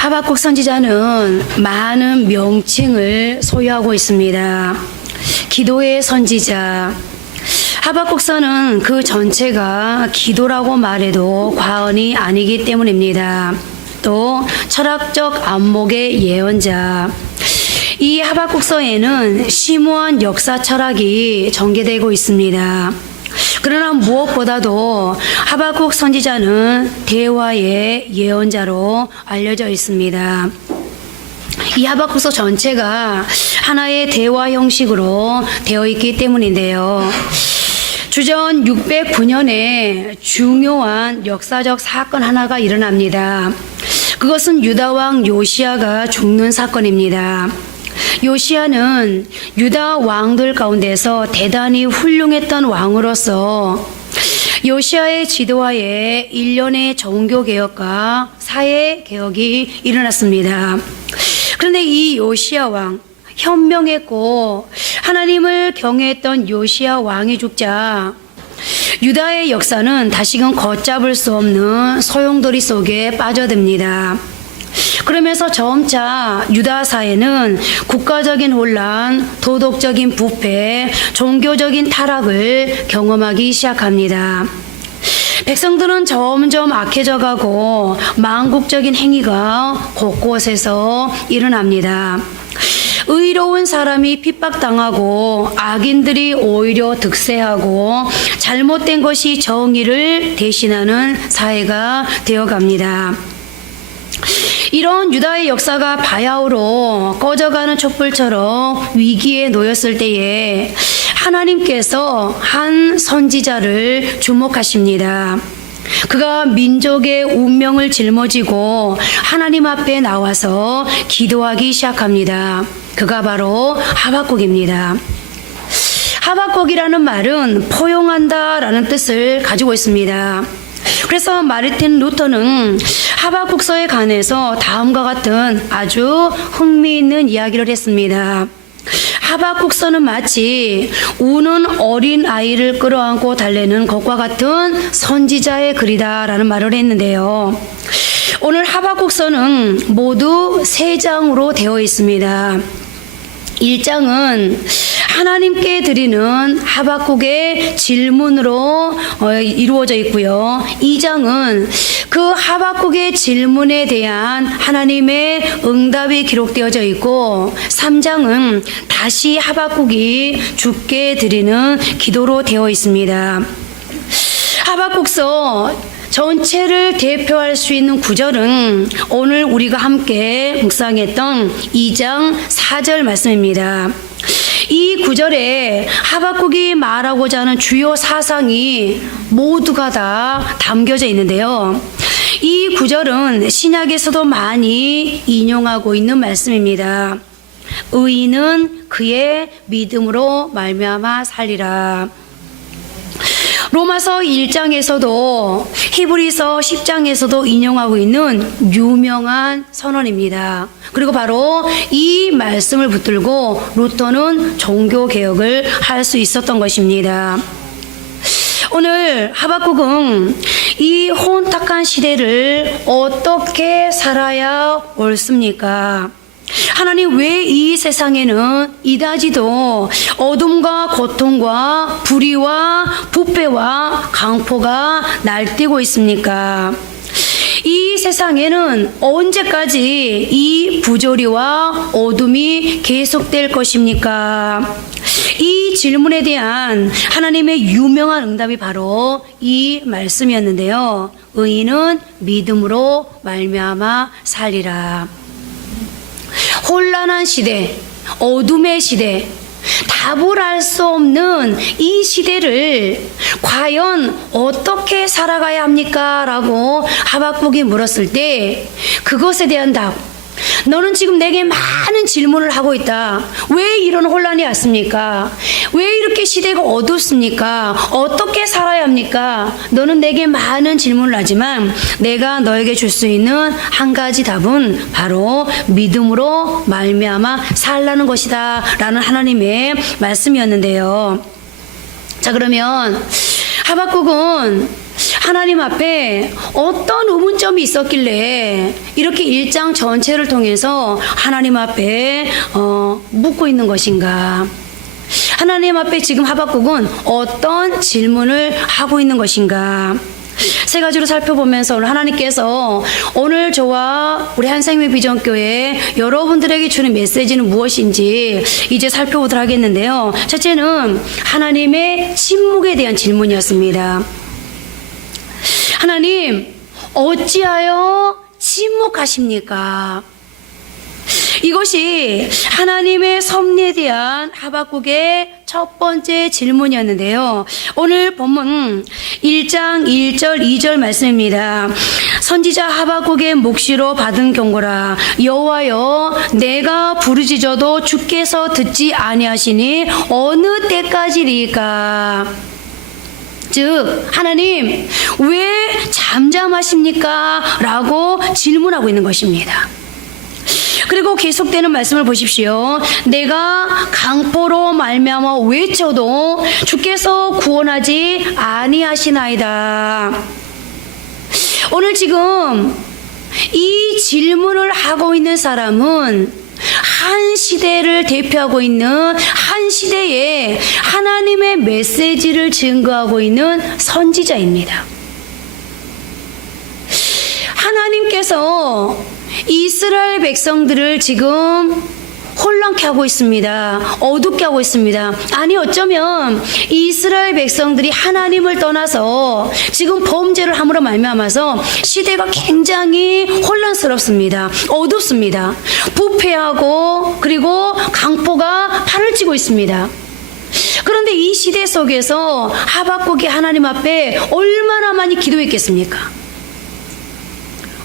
하박국 선지자는 많은 명칭을 소유하고 있습니다. 기도의 선지자. 하박국서는 그 전체가 기도라고 말해도 과언이 아니기 때문입니다. 또 철학적 안목의 예언자. 이 하박국서에는 심오한 역사 철학이 전개되고 있습니다. 그러나 무엇보다도 하박국 선지자는 대화의 예언자로 알려져 있습니다. 이 하박국서 전체가 하나의 대화 형식으로 되어 있기 때문인데요. 주전 609년에 중요한 역사적 사건 하나가 일어납니다. 그것은 유다왕 요시야가 죽는 사건입니다. 요시야는 유다 왕들 가운데서 대단히 훌륭했던 왕으로서 요시야의 지도하에 일련의 종교개혁과 사회개혁이 일어났습니다. 그런데 이 요시야 왕, 현명했고 하나님을 경외했던 요시야 왕이 죽자 유다의 역사는 다시금 걷잡을 수 없는 소용돌이 속에 빠져듭니다. 그러면서 점차 유다 사회는 국가적인 혼란, 도덕적인 부패, 종교적인 타락을 경험하기 시작합니다. 백성들은 점점 악해져 가고 망국적인 행위가 곳곳에서 일어납니다. 의로운 사람이 핍박당하고 악인들이 오히려 득세하고 잘못된 것이 정의를 대신하는 사회가 되어갑니다. 이런 유다의 역사가 바야흐로 꺼져가는 촛불처럼 위기에 놓였을 때에 하나님께서 한 선지자를 주목하십니다. 그가 민족의 운명을 짊어지고 하나님 앞에 나와서 기도하기 시작합니다. 그가 바로 하박국입니다. 하박국이라는 말은 포용한다라는 뜻을 가지고 있습니다. 그래서 마르틴 루터는 하박국서에 관해서 다음과 같은 아주 흥미있는 이야기를 했습니다. 하박국서는 마치 우는 어린 아이를 끌어안고 달래는 것과 같은 선지자의 글이다라는 말을 했는데요. 오늘 하박국서는 모두 3장으로 되어 있습니다. 1장은 하나님께 드리는 하박국의 질문으로 이루어져 있고요. 2장은 그 하박국의 질문에 대한 하나님의 응답이 기록되어져 있고 3장은 다시 하박국이 주께 드리는 기도로 되어 있습니다. 하박국서 전체를 대표할 수 있는 구절은 오늘 우리가 함께 묵상했던 2장 4절 말씀입니다. 이 구절에 하박국이 말하고자 하는 주요 사상이 모두가 다 담겨져 있는데요. 이 구절은 신약에서도 많이 인용하고 있는 말씀입니다. 의인은 그의 믿음으로 말미암아 살리라. 로마서 1장에서도 히브리서 10장에서도 인용하고 있는 유명한 선언입니다. 그리고 바로 이 말씀을 붙들고 루터는 종교개혁을 할 수 있었던 것입니다. 오늘 하박국은 이 혼탁한 시대를 어떻게 살아야 옳습니까? 하나님, 왜 이 세상에는 이다지도 어둠과 고통과 불의와 부패와 강포가 날뛰고 있습니까? 이 세상에는 언제까지 이 부조리와 어둠이 계속될 것입니까? 이 질문에 대한 하나님의 유명한 응답이 바로 이 말씀이었는데요. 의인은 믿음으로 말미암아 살리라. 혼란한 시대, 어둠의 시대, 답을 알 수 없는 이 시대를 과연 어떻게 살아가야 합니까? 라고 하박국이 물었을 때 그것에 대한 답, 너는 지금 내게 많은 질문을 하고 있다. 왜 이런 혼란이 왔습니까? 왜 이렇게 시대가 어둡습니까? 어떻게 살아야 합니까? 너는 내게 많은 질문을 하지만 내가 너에게 줄 수 있는 한 가지 답은 바로 믿음으로 말미암아 살라는 것이다 라는 하나님의 말씀이었는데요. 자, 그러면 하박국은 하나님 앞에 어떤 의문점이 있었길래 이렇게 1장 전체를 통해서 하나님 앞에 묻고 있는 것인가? 하나님 앞에 지금 하박국은 어떤 질문을 하고 있는 것인가? 세 가지로 살펴보면서 오늘 하나님께서 오늘 저와 우리 한생명 비전교회 여러분들에게 주는 메시지는 무엇인지 이제 살펴보도록 하겠는데요. 첫째는 하나님의 침묵에 대한 질문이었습니다. 하나님, 어찌하여 침묵하십니까? 이것이 하나님의 섭리에 대한 하박국의 첫 번째 질문이었는데요. 오늘 본문 1장 1절 2절 말씀입니다. 선지자 하박국의 묵시로 받은 경고라. 여호와여, 내가 부르짖어도 주께서 듣지 아니하시니 어느 때까지리까? 즉 하나님, 왜 잠잠하십니까? 라고 질문하고 있는 것입니다. 그리고 계속되는 말씀을 보십시오. 내가 강포로 말미암아 외쳐도 주께서 구원하지 아니하시나이다. 오늘 지금 이 질문을 하고 있는 사람은 한 시대를 대표하고 있는 한 시대에 하나님의 메시지를 증거하고 있는 선지자입니다. 하나님께서 이스라엘 백성들을 지금 혼란케 하고 있습니다. 어둡게 하고 있습니다. 아니, 어쩌면 이스라엘 백성들이 하나님을 떠나서 지금 범죄를 함으로 말미암아서 시대가 굉장히 혼란스럽습니다. 어둡습니다. 부패하고 그리고 강포가 판을 치고 있습니다. 그런데 이 시대 속에서 하박국이 하나님 앞에 얼마나 많이 기도했겠습니까?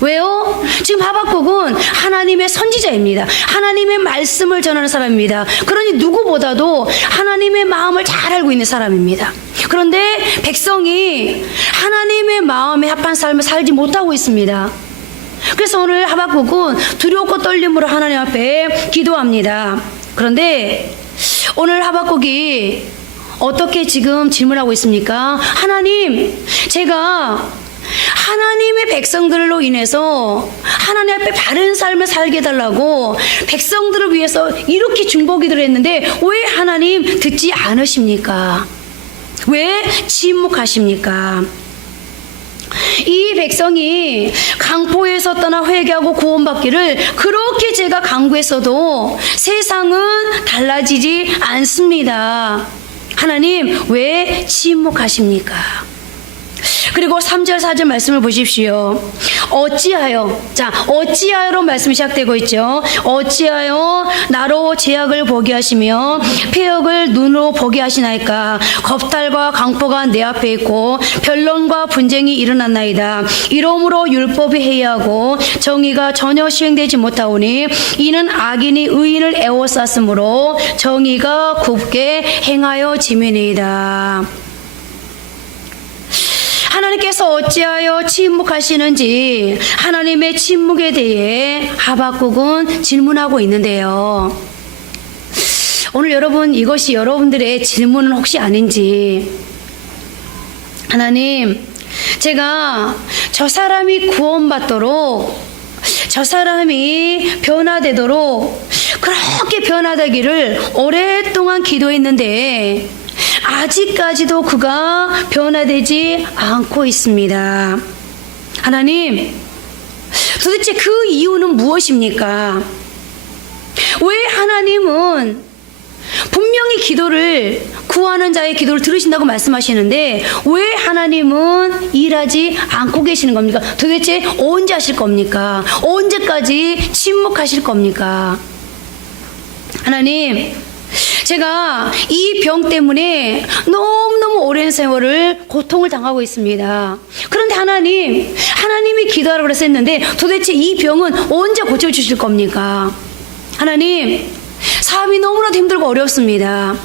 왜요? 지금 하박국은 하나님의 선지자입니다. 하나님의 말씀을 전하는 사람입니다. 그러니 누구보다도 하나님의 마음을 잘 알고 있는 사람입니다. 그런데 백성이 하나님의 마음에 합한 삶을 살지 못하고 있습니다. 그래서 오늘 하박국은 두렵고 떨림으로 하나님 앞에 기도합니다. 그런데 오늘 하박국이 어떻게 지금 질문하고 있습니까? 하나님, 제가 하나님의 백성들로 인해서 하나님 앞에 바른 삶을 살게 해달라고 백성들을 위해서 이렇게 중보기도를 했는데 왜 하나님 듣지 않으십니까? 왜 침묵하십니까? 이 백성이 강포에서 떠나 회개하고 구원받기를 그렇게 제가 강구했어도 세상은 달라지지 않습니다. 하나님, 왜 침묵하십니까? 그리고 3절 4절 말씀을 보십시오. 어찌하여, 자, 어찌하여로 말씀이 시작되고 있죠. 어찌하여 나로 죄악을 보게 하시며 폐역을 눈으로 보게 하시나이까? 겁탈과 강포가 내 앞에 있고 변론과 분쟁이 일어났나이다. 이러므로 율법이 해이하고 정의가 전혀 시행되지 못하오니 이는 악인이 의인을 애워쌌으므로 정의가 굽게 행하여 지매니이다. 하나님께서 어찌하여 침묵하시는지 하나님의 침묵에 대해 하박국은 질문하고 있는데요. 오늘 여러분, 이것이 여러분들의 질문은 혹시 아닌지. 하나님, 제가 저 사람이 구원받도록, 저 사람이 변화되도록 그렇게 변화되기를 오랫동안 기도했는데 아직까지도 그가 변화되지 않고 있습니다. 하나님, 도대체 그 이유는 무엇입니까? 왜 하나님은 분명히 기도를, 구하는 자의 기도를 들으신다고 말씀하시는데 왜 하나님은 일하지 않고 계시는 겁니까? 도대체 언제 하실 겁니까? 언제까지 침묵하실 겁니까? 하나님, 제가 이 병 때문에 너무너무 오랜 세월을 고통을 당하고 있습니다. 그런데 하나님이 기도하라고 그랬었는데 도대체 이 병은 언제 고쳐주실 겁니까? 하나님, 사업이 너무나도 힘들고 어렵습니다.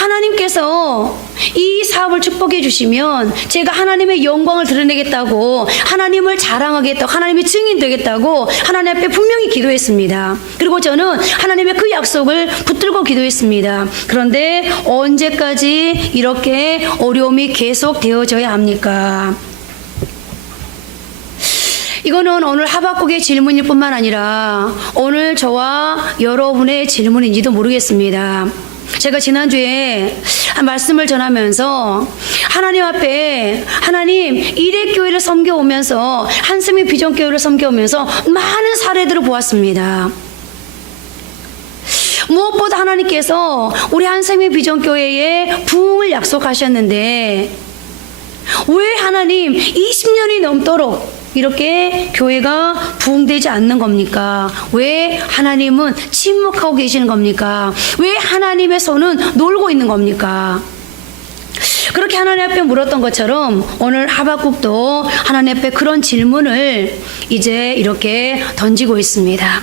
하나님께서 이 사업을 축복해 주시면 제가 하나님의 영광을 드러내겠다고, 하나님을 자랑하겠다고, 하나님의 증인 되겠다고 하나님 앞에 분명히 기도했습니다. 그리고 저는 하나님의 그 약속을 붙들고 기도했습니다. 그런데 언제까지 이렇게 어려움이 계속 되어져야 합니까? 이거는 오늘 하박국의 질문일 뿐만 아니라 오늘 저와 여러분의 질문인지도 모르겠습니다. 제가 지난주에 한 말씀을 전하면서 하나님 앞에, 하나님 일회교회를 섬겨오면서, 한샘의 비전교회를 섬겨오면서 많은 사례들을 보았습니다. 무엇보다 하나님께서 우리 한샘의 비전교회에 부흥을 약속하셨는데 왜 하나님 20년이 넘도록 이렇게 교회가 부흥되지 않는 겁니까? 왜 하나님은 침묵하고 계시는 겁니까? 왜 하나님의 손은 놀고 있는 겁니까? 그렇게 하나님 앞에 물었던 것처럼 오늘 하박국도 하나님 앞에 그런 질문을 이제 이렇게 던지고 있습니다.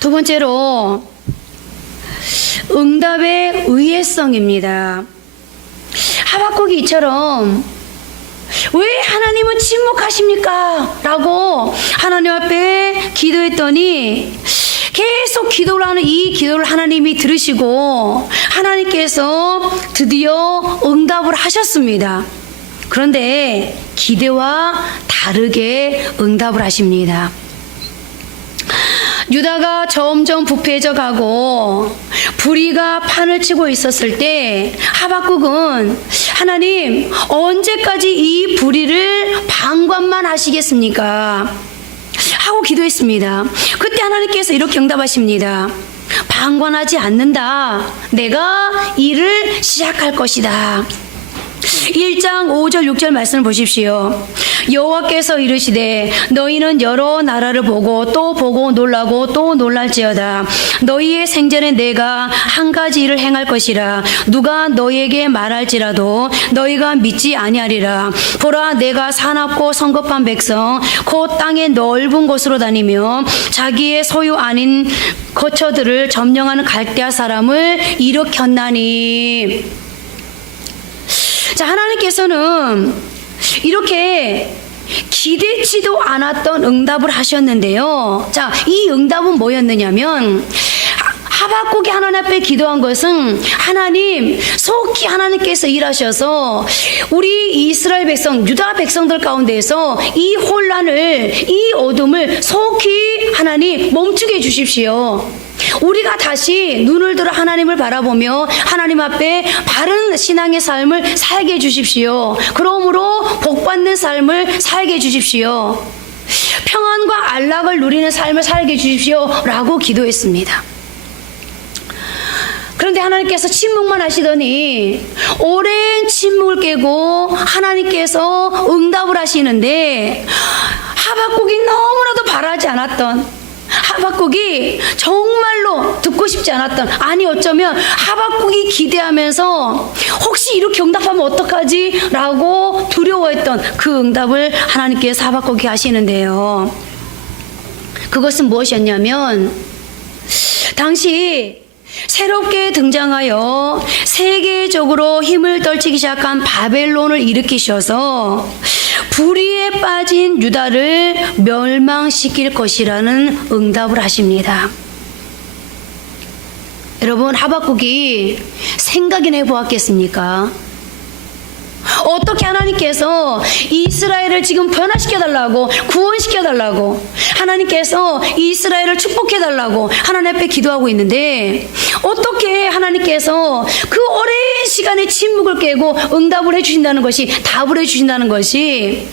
두 번째로 응답의 의외성입니다. 하박국이 이처럼 왜 하나님은 침묵하십니까? 라고 하나님 앞에 기도했더니 계속 기도를 하는 이 기도를 하나님이 들으시고 하나님께서 드디어 응답을 하셨습니다. 그런데 기대와 다르게 응답을 하십니다. 유다가 점점 부패해져 가고 불의가 판을 치고 있었을 때 하박국은 하나님 언제까지 이 불의를 방관만 하시겠습니까? 하고 기도했습니다. 그때 하나님께서 이렇게 응답하십니다. 방관하지 않는다. 내가 일을 시작할 것이다. 1장 5절 6절 말씀을 보십시오. 여호와께서 이르시되 너희는 여러 나라를 보고 또 보고 놀라고 또 놀랄지어다. 너희의 생전에 내가 한 가지 일을 행할 것이라. 누가 너희에게 말할지라도 너희가 믿지 아니하리라. 보라, 내가 사납고 성급한 백성 곧 땅의 넓은 곳으로 다니며 자기의 소유 아닌 거처들을 점령하는 갈대아 사람을 일으켰나니. 자, 하나님께서는 이렇게 기대치도 않았던 응답을 하셨는데요. 자, 이 응답은 뭐였느냐면 하박국이 하나님 앞에 기도한 것은 하나님 속히 하나님께서 일하셔서 우리 이스라엘 백성, 유다 백성들 가운데에서 이 혼란을, 이 어둠을 속히 하나님 멈추게 해주십시오. 우리가 다시 눈을 들어 하나님을 바라보며 하나님 앞에 바른 신앙의 삶을 살게 해주십시오. 그러므로 복받는 삶을 살게 해주십시오. 평안과 안락을 누리는 삶을 살게 해주십시오. 라고 기도했습니다. 그런데 하나님께서 침묵만 하시더니 오랜 침묵을 깨고 하나님께서 응답을 하시는데 하박국이 너무나도 바라지 않았던, 하박국이 정말로 듣고 싶지 않았던, 아니 어쩌면 하박국이 기대하면서 혹시 이렇게 응답하면 어떡하지? 라고 두려워했던 그 응답을 하나님께서 하박국이 하시는데요. 그것은 무엇이었냐면 당시 새롭게 등장하여 세계적으로 힘을 떨치기 시작한 바벨론을 일으키셔서 불의에 빠진 유다를 멸망시킬 것이라는 응답을 하십니다. 여러분, 하박국이 생각이나 해보았겠습니까? 어떻게 하나님께서 이스라엘을 지금 변화시켜달라고, 구원시켜달라고, 하나님께서 이스라엘을 축복해달라고 하나님 앞에 기도하고 있는데 어떻게 하나님께서 그 오랜 시간의 침묵을 깨고 응답을 해주신다는 것이, 답을 해주신다는 것이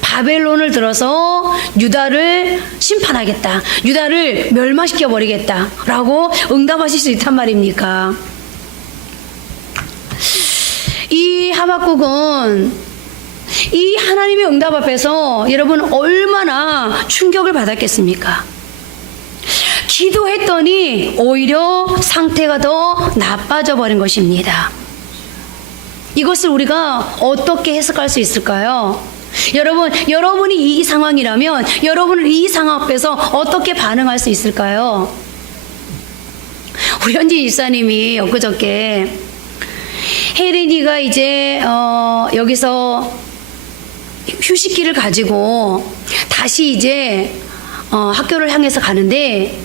바벨론을 들어서 유다를 심판하겠다, 유다를 멸망시켜버리겠다 라고 응답하실 수 있단 말입니까? 이 하박국은 이 하나님의 응답 앞에서 여러분 얼마나 충격을 받았겠습니까? 기도했더니 오히려 상태가 더 나빠져 버린 것입니다. 이것을 우리가 어떻게 해석할 수 있을까요? 여러분이 이 상황이라면 여러분은 이 상황 앞에서 어떻게 반응할 수 있을까요? 우리 현진 집사님이 엊그저께 혜린이가 이제 여기서 휴식기를 가지고 다시 이제 학교를 향해서 가는데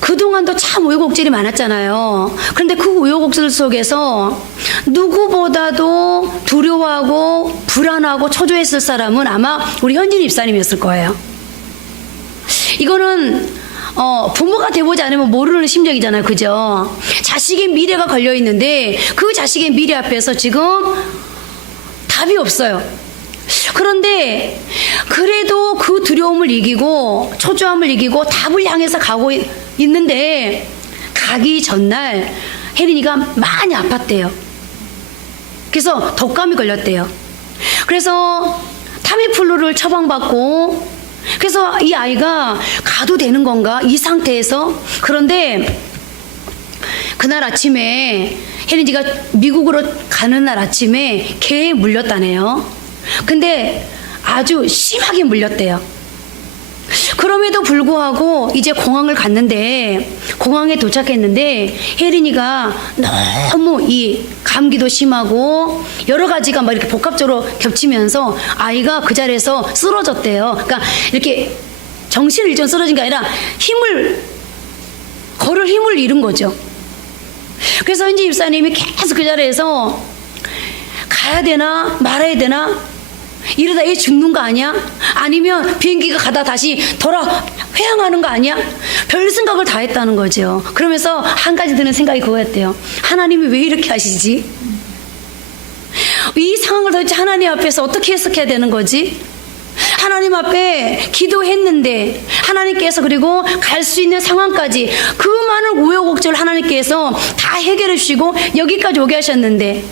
그동안도 참 우여곡절이 많았잖아요. 그런데 그 우여곡절 속에서 누구보다도 두려워하고 불안하고 초조했을 사람은 아마 우리 현진 집사님이었을 거예요. 이거는 부모가 돼보지 않으면 모르는 심정이잖아요. 그죠? 자식의 미래가 걸려있는데 그 자식의 미래 앞에서 지금 답이 없어요. 그런데 그래도 그 두려움을 이기고 초조함을 이기고 답을 향해서 가고 있는데 가기 전날 혜린이가 많이 아팠대요. 그래서 독감이 걸렸대요. 그래서 타미플루를 처방받고 그래서 이 아이가 가도 되는 건가 이 상태에서 그런데 그날 아침에 혜린이가 미국으로 가는 날 아침에 개에 물렸다네요. 근데 아주 심하게 물렸대요. 그럼에도 불구하고 이제 공항을 갔는데 공항에 도착했는데 혜린이가 너무 이 감기도 심하고 여러 가지가 막 이렇게 복합적으로 겹치면서 아이가 그 자리에서 쓰러졌대요. 그러니까 이렇게 정신을 잃죠. 쓰러진 게 아니라 걸을 힘을 잃은 거죠. 그래서 현지 집사님이 계속 그 자리에서 가야 되나 말아야 되나 이러다 얘 죽는 거 아니야? 아니면 비행기가 가다 다시 회항하는 거 아니야? 별 생각을 다 했다는 거죠. 그러면서 한 가지 드는 생각이 그거였대요. 하나님이 왜 이렇게 하시지? 이 상황을 도대체 하나님 앞에서 어떻게 해석해야 되는 거지? 하나님 앞에 기도했는데 하나님께서 그리고 갈 수 있는 상황까지 그 많은 우여곡절을 하나님께서 다 해결해 주시고 여기까지 오게 하셨는데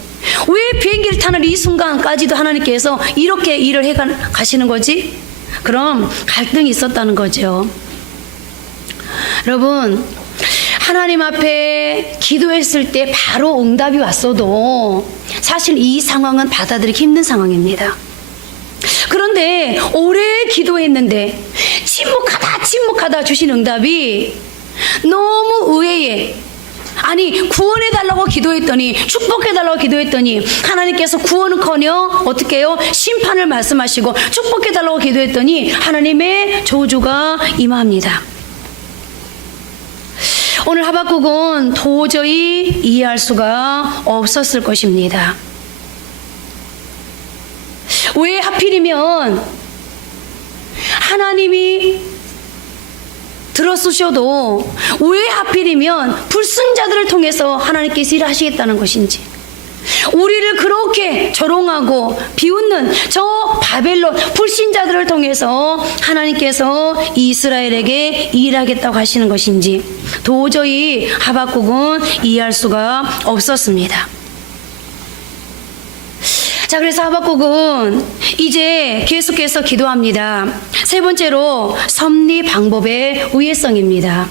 왜 비행기를 타는 이 순간까지도 하나님께서 이렇게 일을 해 가시는 거지? 그럼 갈등이 있었다는 거죠. 여러분, 하나님 앞에 기도했을 때 바로 응답이 왔어도 사실 이 상황은 받아들이기 힘든 상황입니다. 그런데 오래 기도했는데 침묵하다 주신 응답이 너무 의외에 아니 구원해달라고 기도했더니 축복해달라고 기도했더니 하나님께서 구원은커녕 어떻게 해요? 심판을 말씀하시고 축복해달라고 기도했더니 하나님의 저주가 임합니다. 오늘 하박국은 도저히 이해할 수가 없었을 것입니다. 왜 하필이면 하나님이 들어쓰셔도 왜 하필이면 불순자들을 통해서 하나님께서 일을 하시겠다는 것인지 우리를 그렇게 조롱하고 비웃는 저 바벨론 불신자들을 통해서 하나님께서 이스라엘에게 일하겠다고 하시는 것인지 도저히 하박국은 이해할 수가 없었습니다. 자, 그래서 하박국은 이제 계속해서 기도합니다. 세 번째로 섭리 방법의 우회성입니다.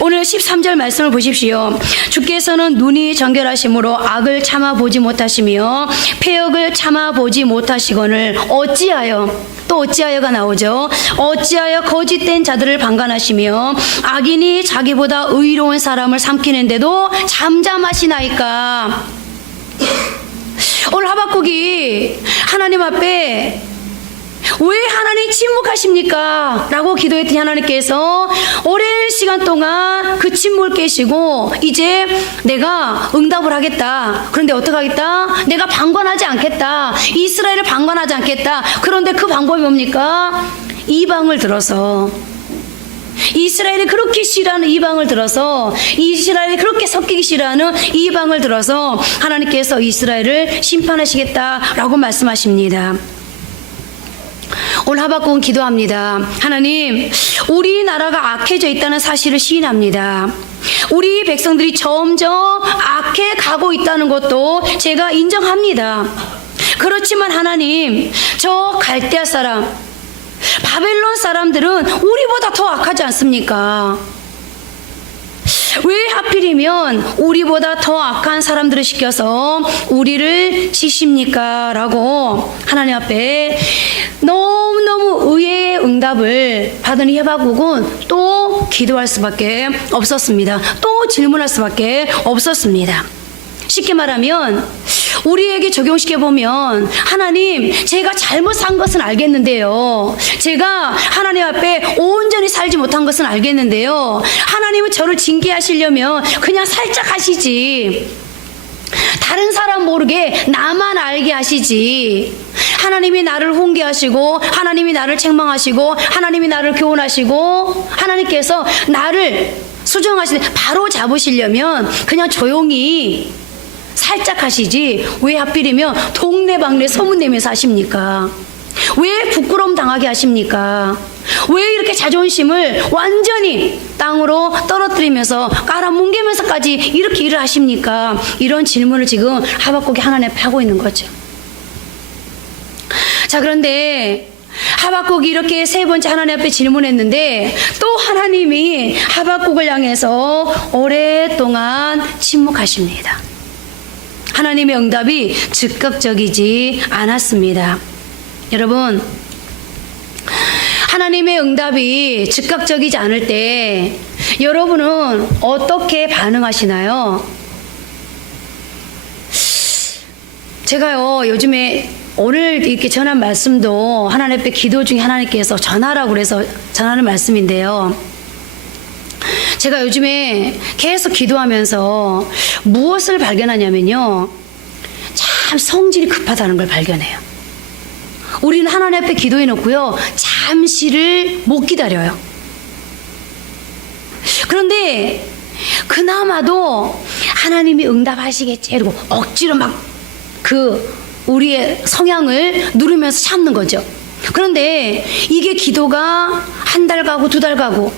오늘 13절 말씀을 보십시오. 주께서는 눈이 정결하심으로 악을 참아보지 못하시며 패역을 참아보지 못하시거늘 어찌하여가 나오죠. 어찌하여 거짓된 자들을 방관하시며 악인이 자기보다 의로운 사람을 삼키는데도 잠잠하시나이까. 오늘 하박국이 하나님 앞에 왜 하나님 침묵하십니까? 라고 기도했더니 하나님께서 오랜 시간 동안 그 침묵을 깨시고 이제 내가 응답을 하겠다. 그런데 어떻게 하겠다? 내가 방관하지 않겠다. 이스라엘을 방관하지 않겠다. 그런데 그 방법이 뭡니까? 이방을 들어서 이스라엘이 그렇게 싫어하는 이방을 들어서 이스라엘이 그렇게 섞이기 싫어하는 이방을 들어서 하나님께서 이스라엘을 심판하시겠다라고 말씀하십니다. 오늘 하박국은 기도합니다. 하나님, 우리나라가 악해져 있다는 사실을 시인합니다. 우리 백성들이 점점 악해 가고 있다는 것도 제가 인정합니다. 그렇지만 하나님, 저 갈대아 사람 바벨론 사람들은 우리보다 더 악하지 않습니까? 왜 하필이면 우리보다 더 악한 사람들을 시켜서 우리를 치십니까? 라고 하나님 앞에 너무너무 너무 의외의 응답을 받은 이 하박국은 또 기도할 수밖에 없었습니다. 또 질문할 수밖에 없었습니다. 쉽게 말하면 우리에게 적용시켜보면, 하나님, 제가 잘못 산 것은 알겠는데요, 제가 하나님 앞에 온전히 살지 못한 것은 알겠는데요, 하나님은 저를 징계하시려면 그냥 살짝 하시지, 다른 사람 모르게 나만 알게 하시지, 하나님이 나를 훈계하시고 하나님이 나를 책망하시고 하나님이 나를 교훈하시고 하나님께서 나를 수정하시되 바로 잡으시려면 그냥 조용히 살짝 하시지, 왜 하필이면 동네방네 소문내면서 하십니까? 왜 부끄러움 당하게 하십니까? 왜 이렇게 자존심을 완전히 땅으로 떨어뜨리면서 깔아뭉개면서까지 이렇게 일을 하십니까? 이런 질문을 지금 하박국이 하나님 앞에 하고 있는 거죠. 자, 그런데 하박국이 이렇게 세 번째 하나님 앞에 질문했는데 또 하나님이 하박국을 향해서 오랫동안 침묵하십니다. 하나님의 응답이 즉각적이지 않았습니다. 여러분, 하나님의 응답이 즉각적이지 않을 때 여러분은 어떻게 반응하시나요? 제가요, 요즘에 오늘 이렇게 전한 말씀도 하나님 앞에 기도 중에 하나님께서 전하라고 그래서 전하는 말씀인데요, 제가 요즘에 계속 기도하면서 무엇을 발견하냐면요, 참 성질이 급하다는 걸 발견해요. 우리는 하나님 앞에 기도해 놓고요, 잠시를 못 기다려요. 그런데 그나마도 하나님이 응답하시겠지 이러고 억지로 막 우리의 성향을 누르면서 참는 거죠. 그런데 이게 기도가 한 달 가고 두 달 가고,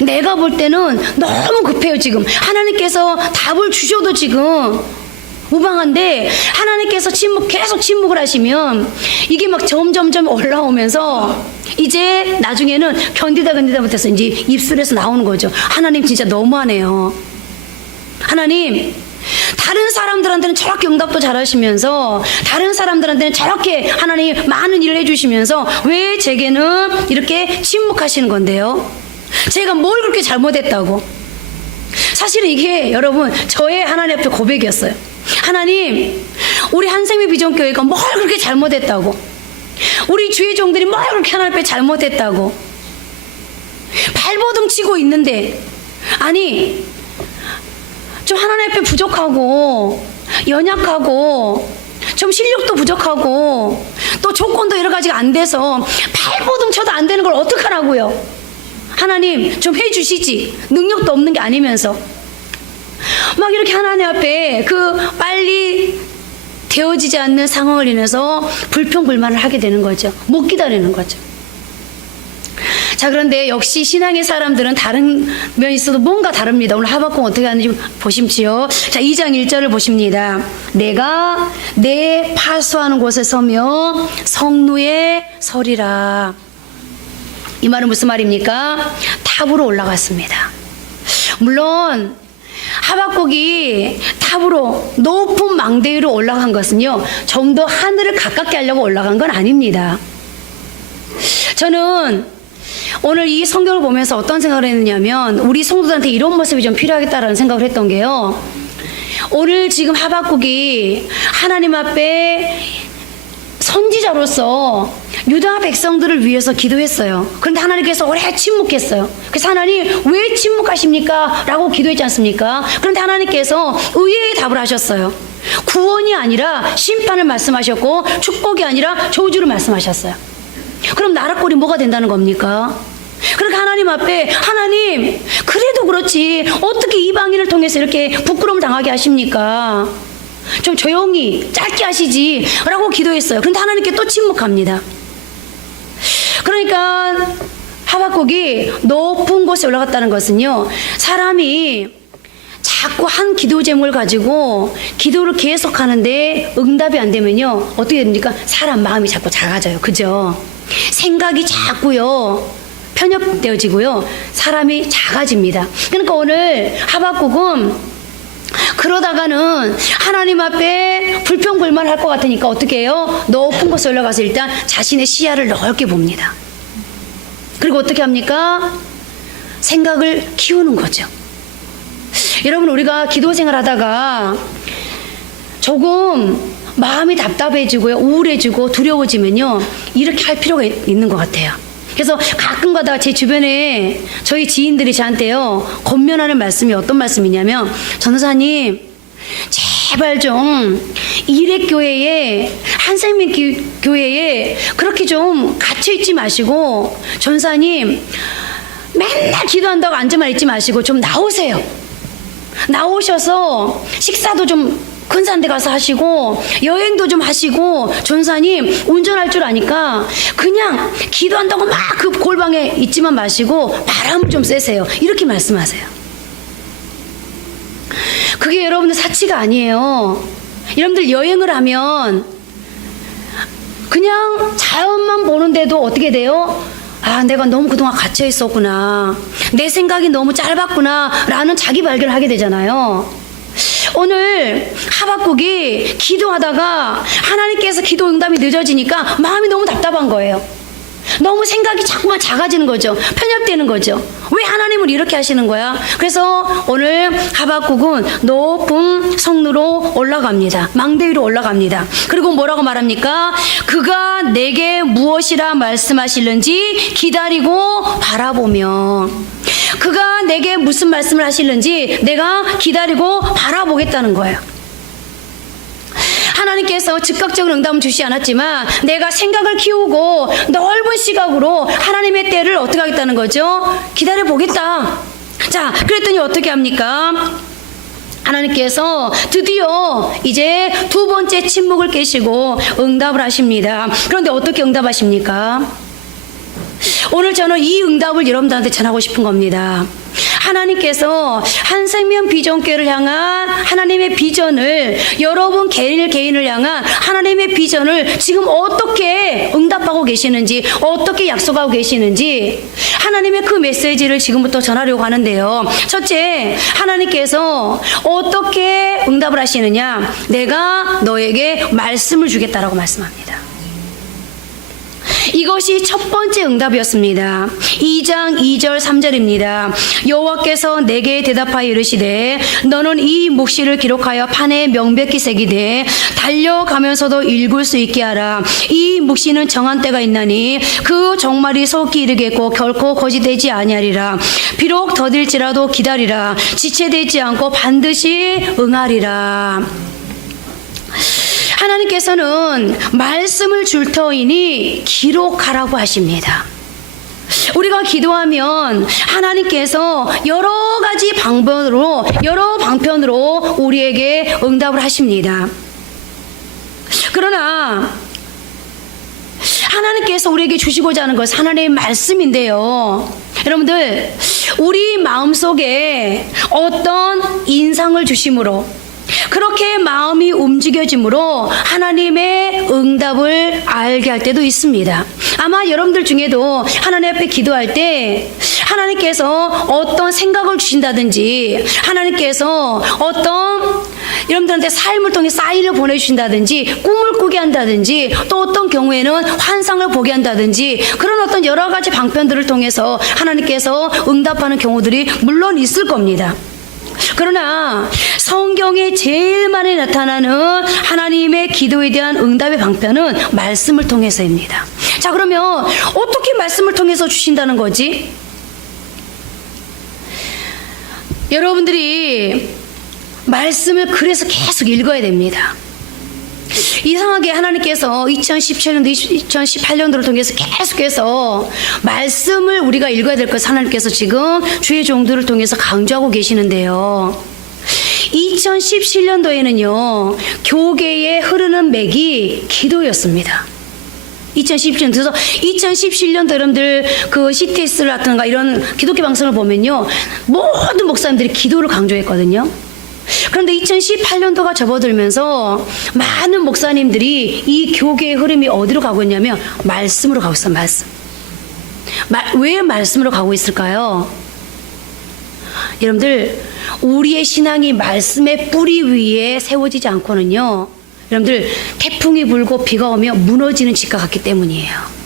내가 볼 때는 너무 급해요. 지금 하나님께서 답을 주셔도 지금 무방한데 하나님께서 계속 침묵을 하시면 이게 막 점점점 올라오면서 이제 나중에는 견디다 못해서 이제 입술에서 나오는 거죠. 하나님 진짜 너무하네요. 하나님, 다른 사람들한테는 저렇게 응답도 잘하시면서 다른 사람들한테는 저렇게 하나님 많은 일을 해주시면서 왜 제게는 이렇게 침묵하시는 건데요? 제가 뭘 그렇게 잘못했다고? 사실은 이게 여러분 저의 하나님 앞에 고백이었어요. 하나님, 우리 한생명 비전교회가 뭘 그렇게 잘못했다고? 우리 주의 종들이 뭘 그렇게 하나님 앞에 잘못했다고? 발버둥 치고 있는데, 아니 좀 하나님 앞에 부족하고 연약하고 좀 실력도 부족하고 또 조건도 여러 가지가 안 돼서 발버둥 쳐도 안 되는 걸 어떡하라고요? 하나님 좀 해주시지, 능력도 없는 게 아니면서. 막 이렇게 하나님 앞에 빨리 되어지지 않는 상황을 인해서 불평불만을 하게 되는 거죠. 못 기다리는 거죠. 자, 그런데 역시 신앙의 사람들은 다른 면이 있어도 뭔가 다릅니다. 오늘 하박국 어떻게 하는지 보십시오. 자, 2장 1절을 보십니다. 내가 내 파수하는 곳에 서며 성루에 서리라. 이 말은 무슨 말입니까? 탑으로 올라갔습니다. 물론 하박국이 탑으로 높은 망대 위로 올라간 것은요, 좀 더 하늘을 가깝게 하려고 올라간 건 아닙니다. 저는 오늘 이 성경을 보면서 어떤 생각을 했느냐면, 우리 성도들한테 이런 모습이 좀 필요하겠다라는 생각을 했던 게요, 오늘 지금 하박국이 하나님 앞에 선지자로서 유다 백성들을 위해서 기도했어요. 그런데 하나님께서 오래 침묵했어요. 그래서 하나님 왜 침묵하십니까? 라고 기도했지 않습니까? 그런데 하나님께서 의외의 답을 하셨어요. 구원이 아니라 심판을 말씀하셨고 축복이 아니라 저주를 말씀하셨어요. 그럼 나라 꼴이 뭐가 된다는 겁니까? 그러니까 하나님 앞에, 하나님 그래도 그렇지 어떻게 이방인을 통해서 이렇게 부끄러움 당하게 하십니까? 좀 조용히 짧게 하시지 라고 기도했어요. 그런데 하나님께 또 침묵합니다. 그러니까 하박국이 높은 곳에 올라갔다는 것은요, 사람이 자꾸 한 기도 제목을 가지고 기도를 계속하는데 응답이 안 되면요, 어떻게 됩니까? 사람 마음이 자꾸 작아져요. 그죠? 생각이 자꾸요 편협되어지고요, 사람이 작아집니다. 그러니까 오늘 하박국은 그러다가는 하나님 앞에 불평불만할 것 같으니까 어떻게 해요? 높은 곳에 올라가서 일단 자신의 시야를 넓게 봅니다. 그리고 어떻게 합니까? 생각을 키우는 거죠. 여러분, 우리가 기도 생활하다가 조금 마음이 답답해지고요, 우울해지고 두려워지면요, 이렇게 할 필요가 있는 것 같아요. 그래서 가끔 가다가 제 주변에 저희 지인들이 저한테요, 권면하는 말씀이 어떤 말씀이냐면, 전도사님, 제발 좀 이랩교회에, 한생명교회에 그렇게 좀 갇혀있지 마시고, 전사님 맨날 기도한다고 앉아만 있지 마시고 좀 나오세요. 나오셔서 식사도 좀 근사한 데 가서 하시고 여행도 좀 하시고, 전사님 운전할 줄 아니까 그냥 기도한다고 막 그 골방에 있지만 마시고 바람을 좀 쐬세요. 이렇게 말씀하세요. 그게 여러분들 사치가 아니에요. 여러분들 여행을 하면 그냥 자연만 보는데도 어떻게 돼요? 아, 내가 너무 그동안 갇혀 있었구나, 내 생각이 너무 짧았구나 라는 자기 발견을 하게 되잖아요. 오늘 하박국이 기도하다가 하나님께서 기도 응답이 늦어지니까 마음이 너무 답답한 거예요. 너무 생각이 자꾸만 작아지는 거죠. 편협되는 거죠. 왜 하나님은 이렇게 하시는 거야? 그래서 오늘 하박국은 높은 성루로 올라갑니다. 망대 위로 올라갑니다. 그리고 뭐라고 말합니까? 그가 내게 무엇이라 말씀하실는지 기다리고 바라보며, 그가 내게 무슨 말씀을 하실는지 내가 기다리고 바라보겠다는 거예요. 하나님께서 즉각적으로 응답은 주시지 않았지만 내가 생각을 키우고 넓은 시각으로 하나님의 때를 어떻게 하겠다는 거죠? 기다려 보겠다. 자, 그랬더니 어떻게 합니까? 하나님께서 드디어 이제 두 번째 침묵을 깨시고 응답을 하십니다. 그런데 어떻게 응답하십니까? 오늘 저는 이 응답을 여러분들한테 전하고 싶은 겁니다. 하나님께서 한생명 비전교회를 향한 하나님의 비전을, 여러분 개인을 향한 하나님의 비전을 지금 어떻게 응답하고 계시는지, 어떻게 약속하고 계시는지 하나님의 그 메시지를 지금부터 전하려고 하는데요. 첫째, 하나님께서 어떻게 응답을 하시느냐? 내가 너에게 말씀을 주겠다라고 말씀합니다. 이것이 첫 번째 응답이었습니다. 2장 2절 3절입니다. 여호와께서 내게 대답하여 이르시되 너는 이 묵시를 기록하여 판에 명백히 새기되 달려가면서도 읽을 수 있게 하라. 이 묵시는 정한 때가 있나니 그 종말이 속히 이르겠고 결코 거짓되지 아니하리라. 비록 더딜지라도 기다리라. 지체되지 않고 반드시 응하리라. 하나님께서는 말씀을 줄 터이니 기록하라고 하십니다. 우리가 기도하면 하나님께서 여러 가지 방법으로, 여러 방편으로 우리에게 응답을 하십니다. 그러나 하나님께서 우리에게 주시고자 하는 것은 하나님의 말씀인데요. 여러분들, 우리 마음속에 어떤 인상을 주심으로, 그렇게 마음이 움직여짐으로 하나님의 응답을 알게 할 때도 있습니다. 아마 여러분들 중에도 하나님 앞에 기도할 때 하나님께서 어떤 생각을 주신다든지, 하나님께서 어떤 여러분들한테 삶을 통해 사인을 보내주신다든지, 꿈을 꾸게 한다든지, 또 어떤 경우에는 환상을 보게 한다든지, 그런 어떤 여러 가지 방편들을 통해서 하나님께서 응답하는 경우들이 물론 있을 겁니다. 그러나 성경에 제일 많이 나타나는 하나님의 기도에 대한 응답의 방편은 말씀을 통해서입니다. 자, 그러면 어떻게 말씀을 통해서 주신다는 거지? 여러분들이 말씀을 그래서 계속 읽어야 됩니다. 이상하게 하나님께서 2017년도, 2018년도를 통해서 계속해서 말씀을 우리가 읽어야 될 것을 하나님께서 지금 주의 종들을 통해서 강조하고 계시는데요. 2017년도에는요, 교계에 흐르는 맥이 기도였습니다. 2017년, 그래서 2017년도 여러분들 그 CTS라든가 이런 기독교 방송을 보면요, 모든 목사님들이 기도를 강조했거든요. 그런데 2018년도가 접어들면서 많은 목사님들이 이 교계의 흐름이 어디로 가고 있냐면 말씀으로 가고 있어요. 말씀. 왜 말씀으로 가고 있을까요? 여러분들 우리의 신앙이 말씀의 뿌리 위에 세워지지 않고는요, 여러분들 태풍이 불고 비가 오면 무너지는 집과 같기 때문이에요.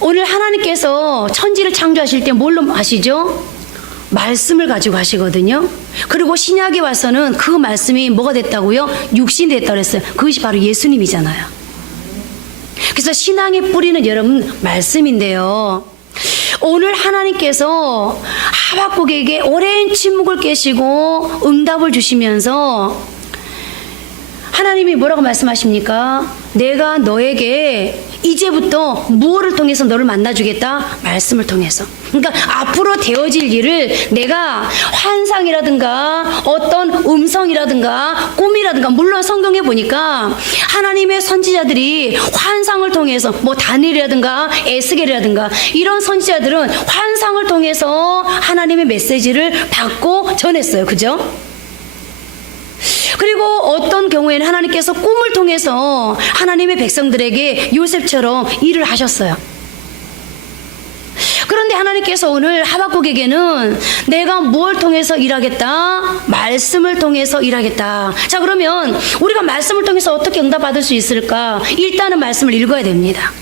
오늘 하나님께서 천지를 창조하실 때 뭘로 하시죠? 말씀을 가지고 하시거든요. 그리고 신약에 와서는 그 말씀이 뭐가 됐다고요? 육신이 됐다고 했어요. 그것이 바로 예수님이잖아요. 그래서 신앙의 뿌리는 여러분 말씀인데요, 오늘 하나님께서 하박국에게 오랜 침묵을 깨시고 응답을 주시면서 하나님이 뭐라고 말씀하십니까? 내가 너에게 이제부터 무엇을 통해서 너를 만나주겠다? 말씀을 통해서. 그러니까 앞으로 되어질 일을 내가 환상이라든가 어떤 음성이라든가 꿈이라든가, 물론 성경에 보니까 하나님의 선지자들이 환상을 통해서 뭐 다니엘이라든가 에스겔이라든가 이런 선지자들은 환상을 통해서 하나님의 메시지를 받고 전했어요. 그죠? 그리고 어떤 경우에는 하나님께서 꿈을 통해서 하나님의 백성들에게 요셉처럼 일을 하셨어요. 그런데 하나님께서 오늘 하박국에게는 내가 뭘 통해서 일하겠다? 말씀을 통해서 일하겠다. 자, 그러면 우리가 말씀을 통해서 어떻게 응답받을 수 있을까? 일단은 말씀을 읽어야 됩니다.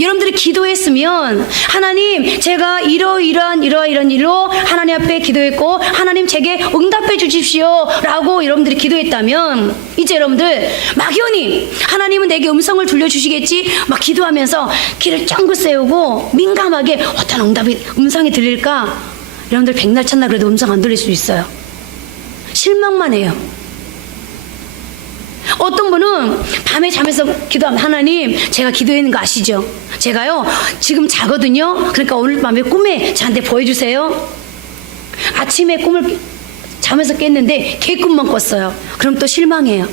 여러분들이 기도했으면 하나님, 제가 이러이러한 일로 하나님 앞에 기도했고 하나님 제게 응답해 주십시오 라고 여러분들이 기도했다면, 이제 여러분들 막연히 하나님은 내게 음성을 들려주시겠지 막 기도하면서 귀를 쫑긋 세우고 민감하게 어떤 음성이 들릴까? 여러분들 백날 찾나 그래도 음성 안 들릴 수 있어요. 실망만 해요. 어떤 분은 밤에 잠에서 기도하면, 하나님 제가 기도했는 거 아시죠? 제가요 지금 자거든요. 그러니까 오늘 밤에 꿈에 저한테 보여주세요. 아침에 꿈을 잠에서 깼는데 개꿈만 꿨어요. 그럼 또 실망해요.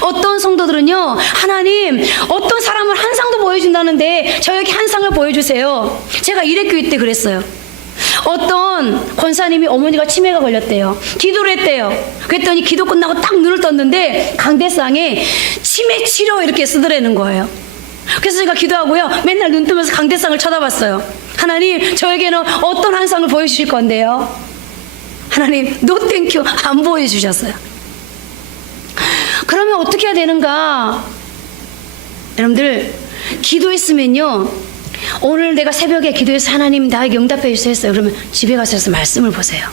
어떤 성도들은요, 하나님 어떤 사람을 한상도 보여준다는데 저에게 한상을 보여주세요. 제가 이래교회 때 그랬어요. 어떤 권사님이 어머니가 치매가 걸렸대요. 기도를 했대요. 그랬더니 기도 끝나고 딱 눈을 떴는데 강대상에 치매 치료 이렇게 쓰더라는 거예요. 그래서 제가 기도하고요, 맨날 눈 뜨면서 강대상을 쳐다봤어요. 하나님 저에게는 어떤 한상을 보여주실 건데요? 하나님 노 땡큐 안 보여주셨어요. 그러면 어떻게 해야 되는가? 여러분들 기도했으면요, 오늘 내가 새벽에 기도해서 하나님 나에게 응답해 주세요 했어요. 그러면 집에 가셔서 말씀을 보세요.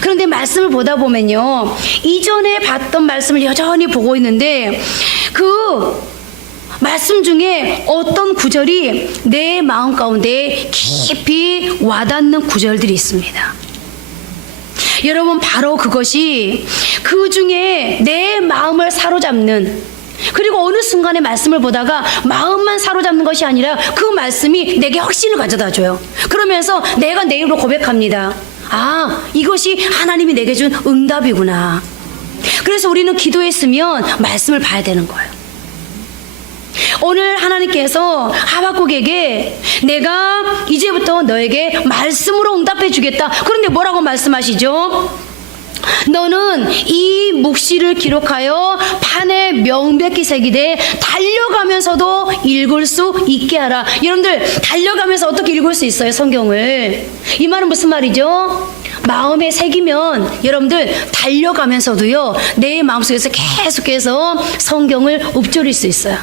그런데 말씀을 보다 보면요, 이전에 봤던 말씀을 여전히 보고 있는데 그 말씀 중에 어떤 구절이 내 마음 가운데 깊이 와닿는 구절들이 있습니다. 여러분, 바로 그것이 그 중에 내 마음을 사로잡는, 그리고 어느 순간에 말씀을 보다가 마음만 사로잡는 것이 아니라 그 말씀이 내게 확신을 가져다 줘요. 그러면서 내가 내 입으로 고백합니다. 아, 이것이 하나님이 내게 준 응답이구나. 그래서 우리는 기도했으면 말씀을 봐야 되는 거예요. 오늘 하나님께서 하박국에게 내가 이제부터 너에게 말씀으로 응답해 주겠다. 그런데 뭐라고 말씀하시죠? 너는 이 묵시를 기록하여 판에 명백히 새기되 달려가면서도 읽을 수 있게 하라. 여러분들 달려가면서 어떻게 읽을 수 있어요, 성경을? 이 말은 무슨 말이죠? 마음에 새기면 여러분들 달려가면서도요 내 마음속에서 계속해서 성경을 읊조릴 수 있어요.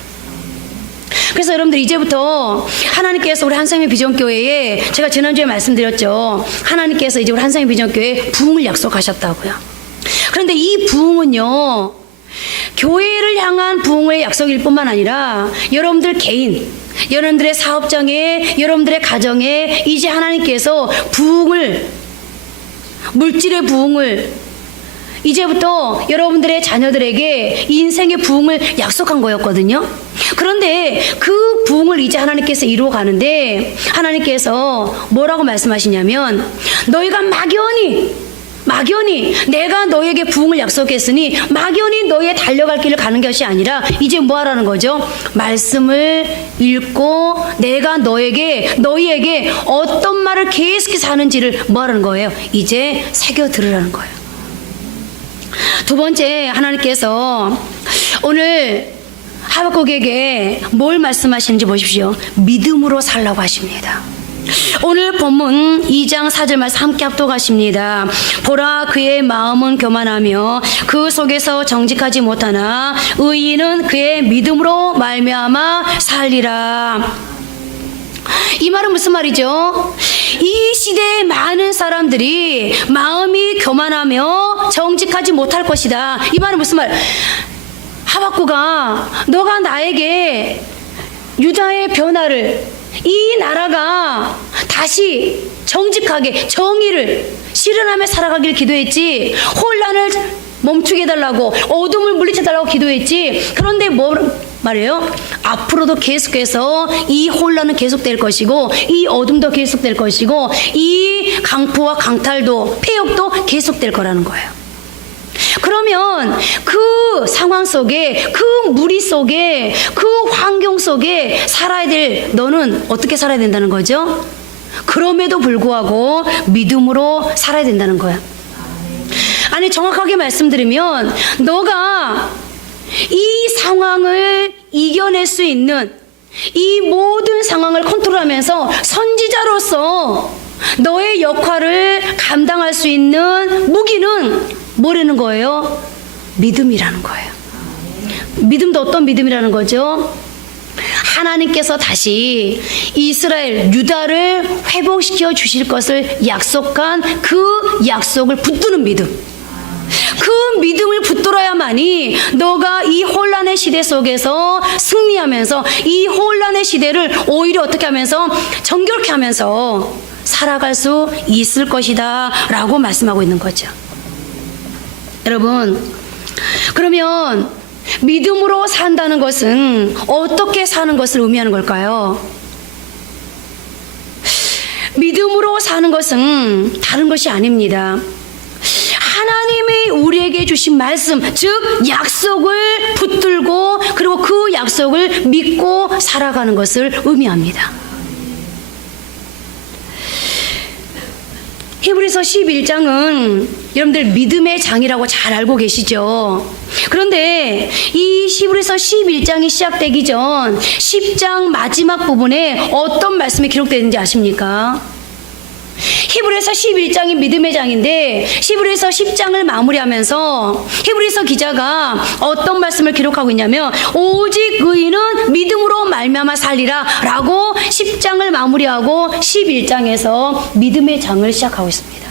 그래서 여러분들 이제부터 하나님께서 우리 한상의 비전교회에, 제가 지난주에 말씀드렸죠, 하나님께서 이제 우리 한상의 비전교회에 부흥을 약속하셨다고요. 그런데 이 부흥은요, 교회를 향한 부흥의 약속일 뿐만 아니라 여러분들 개인, 여러분들의 사업장에, 여러분들의 가정에 이제 하나님께서 부흥을, 물질의 부흥을, 이제부터 여러분들의 자녀들에게 인생의 부흥을 약속한 거였거든요. 그런데 그 부흥을 이제 하나님께서 이루어 가는데 하나님께서 뭐라고 말씀하시냐면, 너희가 막연히 내가 너에게 부흥을 약속했으니 막연히 너의 달려갈 길을 가는 것이 아니라 이제 뭐 하라는 거죠? 말씀을 읽고 내가 너희에게 어떤 말을 계속해서 하는지를 뭐 하라는 거예요? 이제 새겨 들으라는 거예요. 두 번째, 하나님께서 오늘 하박국에게 뭘 말씀하시는지 보십시오. 믿음으로 살라고 하십니다. 오늘 본문 2장 4절 말씀 함께 합독하십니다. 보라, 그의 마음은 교만하며 그 속에서 정직하지 못하나 의인은 그의 믿음으로 말미암아 살리라. 이 말은 무슨 말이죠? 이 시대의 많은 사람들이 마음이 교만하며 정직하지 못할 것이다. 이 말은 무슨 말? 하박구가 너가 나에게 유다의 변화를, 이 나라가 다시 정직하게 정의를 실현하며 살아가길 기도했지, 혼란을 멈추게 해달라고, 어둠을 물리쳐달라고 기도했지. 그런데 뭐 말이에요? 앞으로도 계속해서 이 혼란은 계속될 것이고, 이 어둠도 계속될 것이고, 이 강포와 강탈도, 폐역도 계속될 거라는 거예요. 그러면 그 상황 속에, 그 무리 속에, 그 환경 속에 살아야 될 너는 어떻게 살아야 된다는 거죠? 그럼에도 불구하고 믿음으로 살아야 된다는 거야. 아니, 정확하게 말씀드리면 너가 이 상황을 이겨낼 수 있는, 이 모든 상황을 컨트롤하면서 선지자로서 너의 역할을 감당할 수 있는 무기는 뭐라는 거예요? 믿음이라는 거예요. 믿음도 어떤 믿음이라는 거죠? 하나님께서 다시 이스라엘, 유다를 회복시켜 주실 것을 약속한 그 약속을 붙드는 믿음. 그 믿음을 붙들어야만이 너가 이 혼란의 시대 속에서 승리하면서, 이 혼란의 시대를 오히려 어떻게 하면서, 정결케 하면서 살아갈 수 있을 것이다 라고 말씀하고 있는 거죠. 여러분, 그러면 믿음으로 산다는 것은 어떻게 사는 것을 의미하는 걸까요? 믿음으로 사는 것은 다른 것이 아닙니다. 하나님이 우리에게 주신 말씀, 즉 약속을 붙들고, 그리고 그 약속을 믿고 살아가는 것을 의미합니다. 히브리서 11장은 여러분들 믿음의 장이라고 잘 알고 계시죠? 그런데 이 히브리서 11장이 시작되기 전 10장 마지막 부분에 어떤 말씀이 기록되어 있는지 아십니까? 히브리서 11장이 믿음의 장인데 히브리서 10장을 마무리하면서 히브리서 기자가 어떤 말씀을 기록하고 있냐면, 오직 의인은 믿음으로 말미암아 살리라 라고 10장을 마무리하고 11장에서 믿음의 장을 시작하고 있습니다.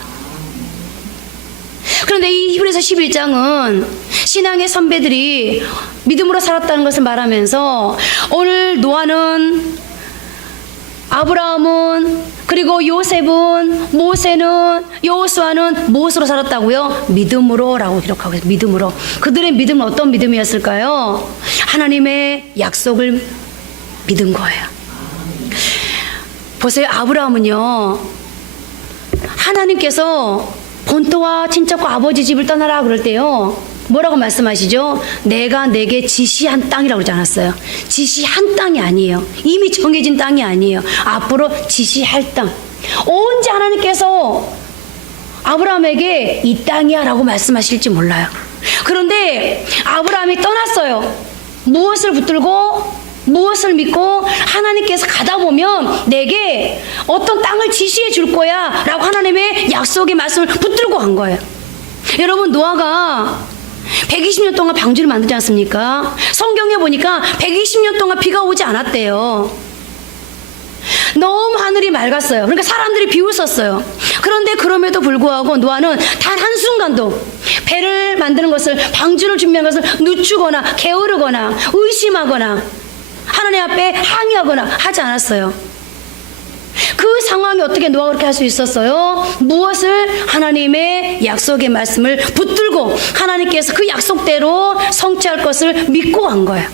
그런데 이 히브리서 11장은 신앙의 선배들이 믿음으로 살았다는 것을 말하면서, 오늘 노아는, 아브라함은, 그리고 요셉은, 모세는, 여호수아는 무엇으로 살았다고요? 믿음으로라고 기록하고 있어요. 믿음으로. 그들의 믿음은 어떤 믿음이었을까요? 하나님의 약속을 믿은 거예요. 보세요. 아브라함은요, 하나님께서 본토와 친척과 아버지 집을 떠나라 그럴 때요, 뭐라고 말씀하시죠? 내가 내게 지시한 땅이라고 그러지 않았어요. 지시한 땅이 아니에요. 이미 정해진 땅이 아니에요. 앞으로 지시할 땅. 언제 하나님께서 아브라함에게 이 땅이야 라고 말씀하실지 몰라요. 그런데 아브라함이 떠났어요. 무엇을 붙들고, 무엇을 믿고, 하나님께서 가다 보면 내게 어떤 땅을 지시해 줄 거야 라고 하나님의 약속의 말씀을 붙들고 간 거예요. 여러분, 노아가 120년 동안 방주를 만들지 않습니까? 성경에 보니까 120년 동안 비가 오지 않았대요. 너무 하늘이 맑았어요. 그러니까 사람들이 비웃었어요. 그런데 그럼에도 불구하고 노아는 단 한순간도 배를 만드는 것을, 방주를 준비한 것을 늦추거나 게으르거나 의심하거나 하나님 앞에 항의하거나 하지 않았어요. 그 상황이 어떻게 노아가 그렇게 할 수 있었어요? 무엇을? 하나님의 약속의 말씀을 붙들고 하나님께서 그 약속대로 성취할 것을 믿고 간 거예요.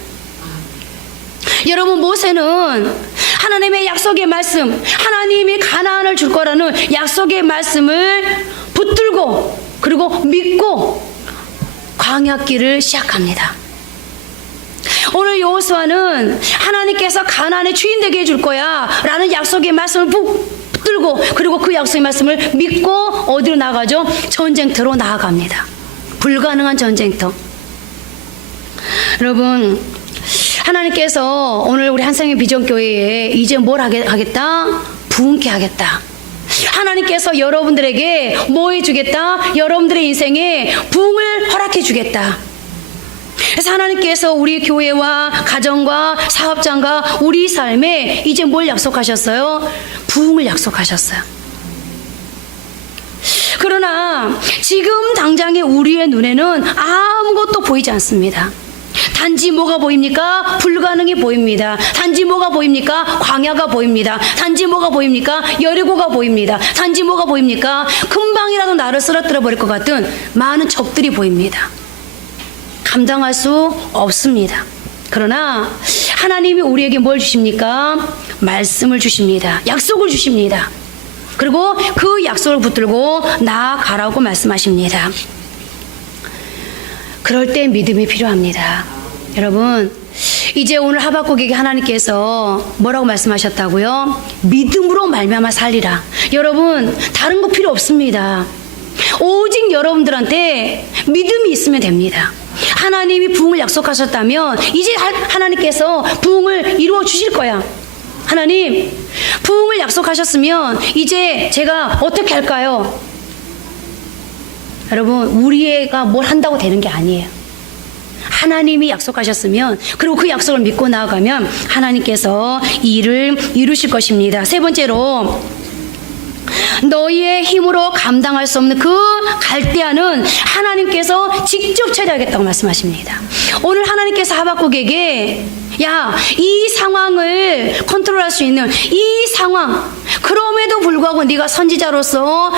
여러분, 모세는 하나님의 약속의 말씀, 하나님이 가나안을 줄 거라는 약속의 말씀을 붙들고, 그리고 믿고 광야길을 시작합니다. 오늘 여호수아는 하나님께서 가나안의 주인 되게 해줄 거야 라는 약속의 말씀을 붙들고, 그리고 그 약속의 말씀을 믿고 어디로 나가죠? 전쟁터로 나아갑니다. 불가능한 전쟁터. 여러분, 하나님께서 오늘 우리 한상의 비전교회에 이제 뭘 하겠다? 부흥케 하겠다. 하나님께서 여러분들에게 뭐 해주겠다? 여러분들의 인생에 부흥을 허락해 주겠다. 그래서 하나님께서 우리 교회와 가정과 사업장과 우리 삶에 이제 뭘 약속하셨어요? 부흥을 약속하셨어요. 그러나 지금 당장의 우리의 눈에는 아무것도 보이지 않습니다. 단지 뭐가 보입니까? 불가능이 보입니다. 단지 뭐가 보입니까? 광야가 보입니다. 단지 뭐가 보입니까? 여리고가 보입니다. 단지 뭐가 보입니까? 금방이라도 나를 쓰러뜨려 버릴 것 같은 많은 적들이 보입니다. 감당할 수 없습니다. 그러나 하나님이 우리에게 뭘 주십니까? 말씀을 주십니다. 약속을 주십니다. 그리고 그 약속을 붙들고 나아가라고 말씀하십니다. 그럴 때 믿음이 필요합니다. 여러분, 이제 오늘 하박국에게 하나님께서 뭐라고 말씀하셨다고요? 믿음으로 말미암아 살리라. 여러분, 다른 거 필요 없습니다. 오직 여러분들한테 믿음이 있으면 됩니다. 하나님이 부흥을 약속하셨다면 이제 하나님께서 부흥을 이루어 주실 거야. 하나님, 부흥을 약속하셨으면 이제 제가 어떻게 할까요? 여러분, 우리가 뭘 한다고 되는 게 아니에요. 하나님이 약속하셨으면, 그리고 그 약속을 믿고 나아가면 하나님께서 이 일을 이루실 것입니다. 세 번째로, 너희의 힘으로 감당할 수 없는 그 갈대아는 하나님께서 직접 처리하겠다고 말씀하십니다. 오늘 하나님께서 하박국에게 야, 이 상황을 컨트롤할 수 있는 이 상황, 그럼에도 불구하고 네가 선지자로서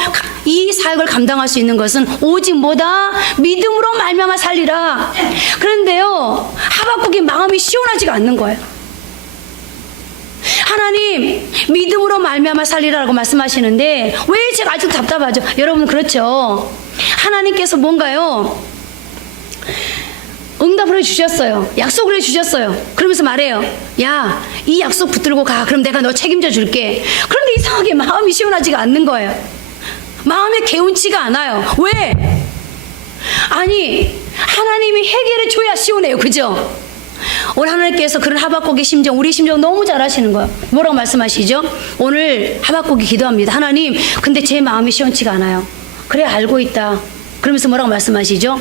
이 사역을 감당할 수 있는 것은 오직 뭐다? 믿음으로 말미암아 살리라. 그런데요, 하박국의 마음이 시원하지가 않는 거예요. 하나님, 믿음으로 말미암아 살리라고 말씀하시는데 왜 제가 아직도 답답하죠? 여러분, 그렇죠? 하나님께서 뭔가요? 응답을 해주셨어요. 약속을 해주셨어요. 그러면서 말해요. 야, 이 약속 붙들고 가. 그럼 내가 너 책임져 줄게. 그런데 이상하게 마음이 시원하지가 않는 거예요. 마음에 개운치가 않아요. 왜? 아니, 하나님이 해결해 줘야 시원해요. 그죠? 오늘 하나님께서 그런 하박국의 심정, 우리 심정 너무 잘 아시는 거예요. 뭐라고 말씀하시죠? 오늘 하박국이 기도합니다. 하나님, 근데 제 마음이 시원치가 않아요. 그래, 알고 있다. 그러면서 뭐라고 말씀하시죠?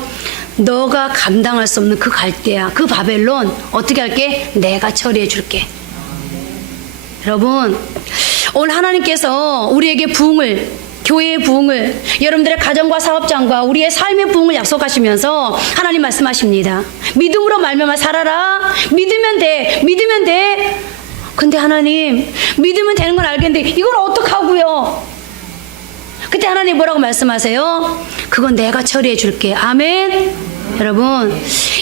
너가 감당할 수 없는 그 갈대아, 그 바벨론 어떻게 할게? 내가 처리해 줄게. 여러분, 오늘 하나님께서 우리에게 부흥을, 교회의 부흥을, 여러분들의 가정과 사업장과 우리의 삶의 부흥을 약속하시면서 하나님 말씀하십니다. 믿음으로 말미암아 살아라. 믿으면 돼. 믿으면 돼. 근데 하나님, 믿으면 되는 건 알겠는데 이걸 어떡하고요? 그때 하나님 뭐라고 말씀하세요? 그건 내가 처리해 줄게. 아멘. 여러분,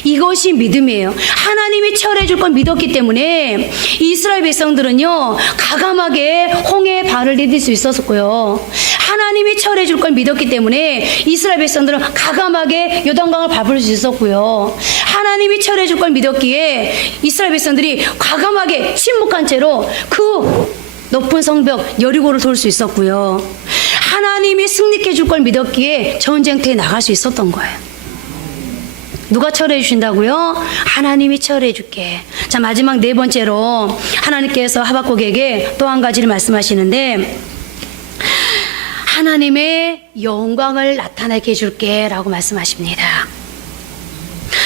이것이 믿음이에요. 하나님이 처리해 줄 건 믿었기 때문에 이스라엘 백성들은요, 가감하게 홍해의 발을 디딜 수 있었고요. 하나님이 처리해 줄 걸 믿었기 때문에 이스라엘 백성들은 가감하게 요단강을 밟을 수 있었고요. 하나님이 처리해 줄 걸 믿었기에 이스라엘 백성들이 가감하게 침묵한 채로 그 높은 성벽 여리고를 돌 수 있었고요. 하나님이 승리케 줄 걸 믿었기에 전쟁터에 나갈 수 있었던 거예요. 누가 처리해 주신다고요? 하나님이 처리해 줄게. 자, 마지막 네 번째로 하나님께서 하박국에게 또 한 가지를 말씀하시는데, 하나님의 영광을 나타나게 해줄게 라고 말씀하십니다.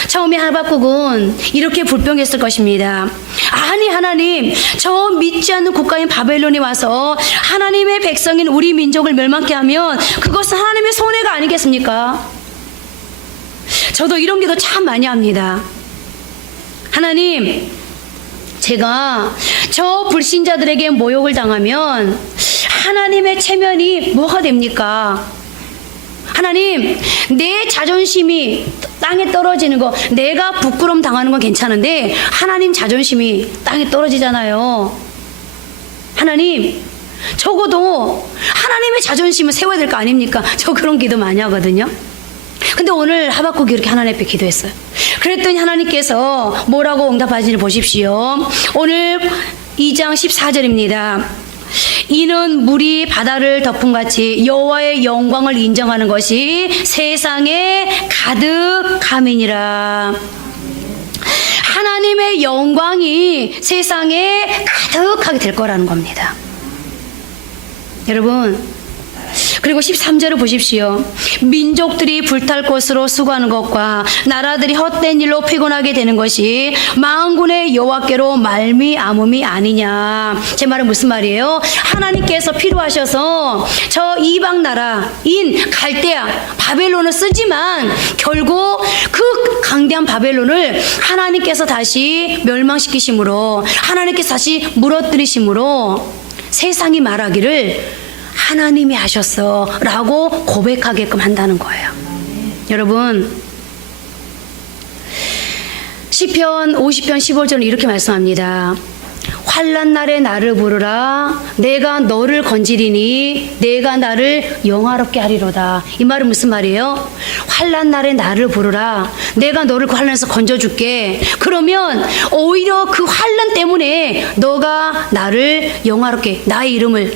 처음에 하박국은 이렇게 불평했을 것입니다. 아니, 하나님, 저 믿지 않는 국가인 바벨론이 와서 하나님의 백성인 우리 민족을 멸망케 하면 그것은 하나님의 손해가 아니겠습니까? 저도 이런 기도 참 많이 합니다. 하나님, 제가 저 불신자들에게 모욕을 당하면 하나님의 체면이 뭐가 됩니까? 하나님, 내 자존심이 땅에 떨어지는 거, 내가 부끄러움 당하는 건 괜찮은데 하나님 자존심이 땅에 떨어지잖아요. 하나님, 적어도 하나님의 자존심을 세워야 될 거 아닙니까? 저 그런 기도 많이 하거든요. 근데 오늘 하박국이 이렇게 하나님 앞에 기도했어요. 그랬더니 하나님께서 뭐라고 응답하시는지 보십시오. 오늘 2장 14절입니다. 이는 물이 바다를 덮음같이 여호와의 영광을 인정하는 것이 세상에 가득함이니라. 하나님의 영광이 세상에 가득하게 될 거라는 겁니다. 여러분, 그리고 13절을 보십시오. 민족들이 불탈 것으로 수고하는 것과 나라들이 헛된 일로 피곤하게 되는 것이 만군의 여호와께로 말미암음이 아니냐. 제 말은 무슨 말이에요? 하나님께서 필요하셔서 저 이방 나라인 갈대아 바벨론을 쓰지만 결국 그 강대한 바벨론을 하나님께서 다시 멸망시키심으로, 하나님께서 다시 무너뜨리심으로 세상이 말하기를 하나님이 하셨어 라고 고백하게끔 한다는 거예요. 여러분, 시편 50편 15절은 이렇게 말씀합니다. 환난 날에 나를 부르라. 내가 너를 건지리니 내가 나를 영화롭게 하리로다. 이 말은 무슨 말이에요? 환난 날에 나를 부르라. 내가 너를 그 환난에서 건져줄게. 그러면 오히려 그 환난 때문에 너가 나를 영화롭게, 나의 이름을,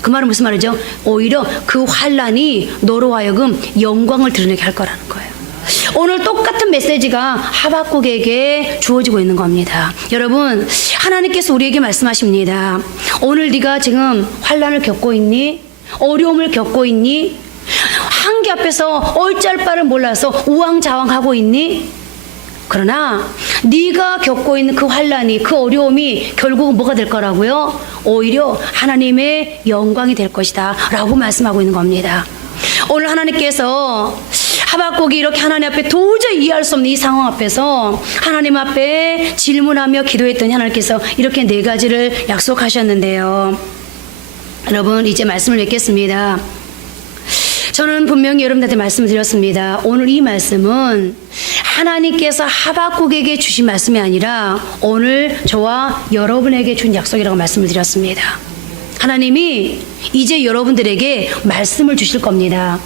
그 말은 무슨 말이죠? 오히려 그 환난이 너로 하여금 영광을 드러내게 할 거라는 거예요. 오늘 똑같은 메시지가 하박국에게 주어지고 있는 겁니다. 여러분, 하나님께서 우리에게 말씀하십니다. 오늘 네가 지금 환난을 겪고 있니? 어려움을 겪고 있니? 한계 앞에서 어찌할 바를 몰라서 우왕좌왕하고 있니? 그러나 네가 겪고 있는 그 환난이, 그 어려움이 결국은 뭐가 될 거라고요? 오히려 하나님의 영광이 될 것이다 라고 말씀하고 있는 겁니다. 오늘 하나님께서 하박국이 이렇게 하나님 앞에 도저히 이해할 수 없는 이 상황 앞에서 하나님 앞에 질문하며 기도했더니 하나님께서 이렇게 4가지를 약속하셨는데요. 여러분, 이제 말씀을 맺겠습니다. 저는 분명히 여러분들한테 말씀을 드렸습니다. 오늘 이 말씀은 하나님께서 하박국에게 주신 말씀이 아니라 오늘 저와 여러분에게 준 약속이라고 말씀을 드렸습니다. 하나님이 이제 여러분들에게 말씀을 주실 겁니다.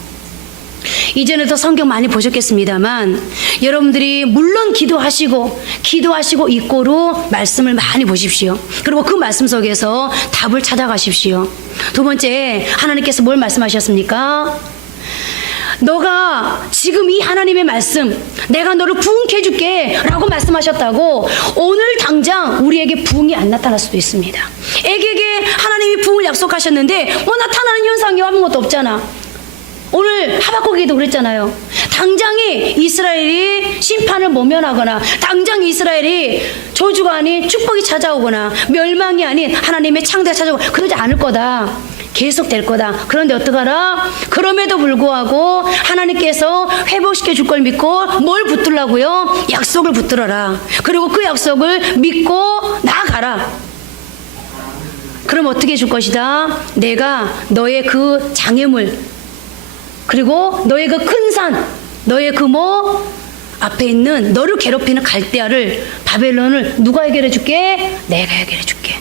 이전에도 성경 많이 보셨겠습니다만 여러분들이 물론 기도하시고 입고로 말씀을 많이 보십시오. 그리고 그 말씀 속에서 답을 찾아가십시오. 두 번째, 하나님께서 뭘 말씀하셨습니까? 너가 지금 이 하나님의 말씀, 내가 너를 부흥케 해줄게 라고 말씀하셨다고 오늘 당장 우리에게 부흥이 안 나타날 수도 있습니다. 애기에게 하나님이 부흥을 약속하셨는데 나타나는 현상이 아무것도 없잖아. 오늘 하박국에도 그랬잖아요. 당장에 이스라엘이 심판을 모면하거나, 당장 이스라엘이 저주가 아닌 축복이 찾아오거나, 멸망이 아닌 하나님의 창대가 찾아오거나 그러지 않을 거다. 계속 될 거다. 그런데 어떡하라? 그럼에도 불구하고 하나님께서 회복시켜 줄 걸 믿고 뭘 붙들라고요? 약속을 붙들어라. 그리고 그 약속을 믿고 나아가라. 그럼 어떻게 해줄 것이다? 내가 너의 그 장애물, 그리고 너의 그 큰 산, 너의 그 앞에 있는 너를 괴롭히는 갈대아를, 바벨론을 누가 해결해 줄게? 내가 해결해 줄게.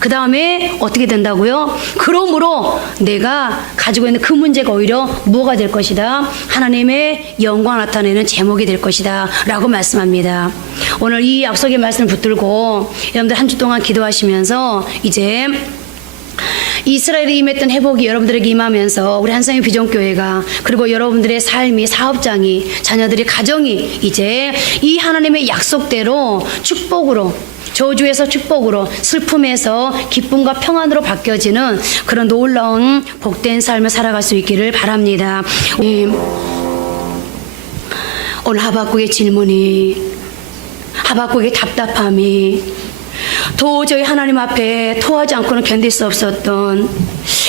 그 다음에 어떻게 된다고요? 그러므로 내가 가지고 있는 그 문제가 오히려 뭐가 될 것이다? 하나님의 영광을 나타내는 제목이 될 것이다 라고 말씀합니다. 오늘 이 약속의 말씀을 붙들고 여러분들 한 주 동안 기도하시면서 이제 이스라엘이 임했던 회복이 여러분들에게 임하면서 우리 한상의 비전교회가, 그리고 여러분들의 삶이, 사업장이, 자녀들의 가정이 이제 이 하나님의 약속대로 축복으로, 저주에서 축복으로, 슬픔에서 기쁨과 평안으로 바뀌어지는 그런 놀라운 복된 삶을 살아갈 수 있기를 바랍니다. 오늘 하박국의 질문이, 하박국의 답답함이, 도저히 하나님 앞에 토하지 않고는 견딜 수 없었던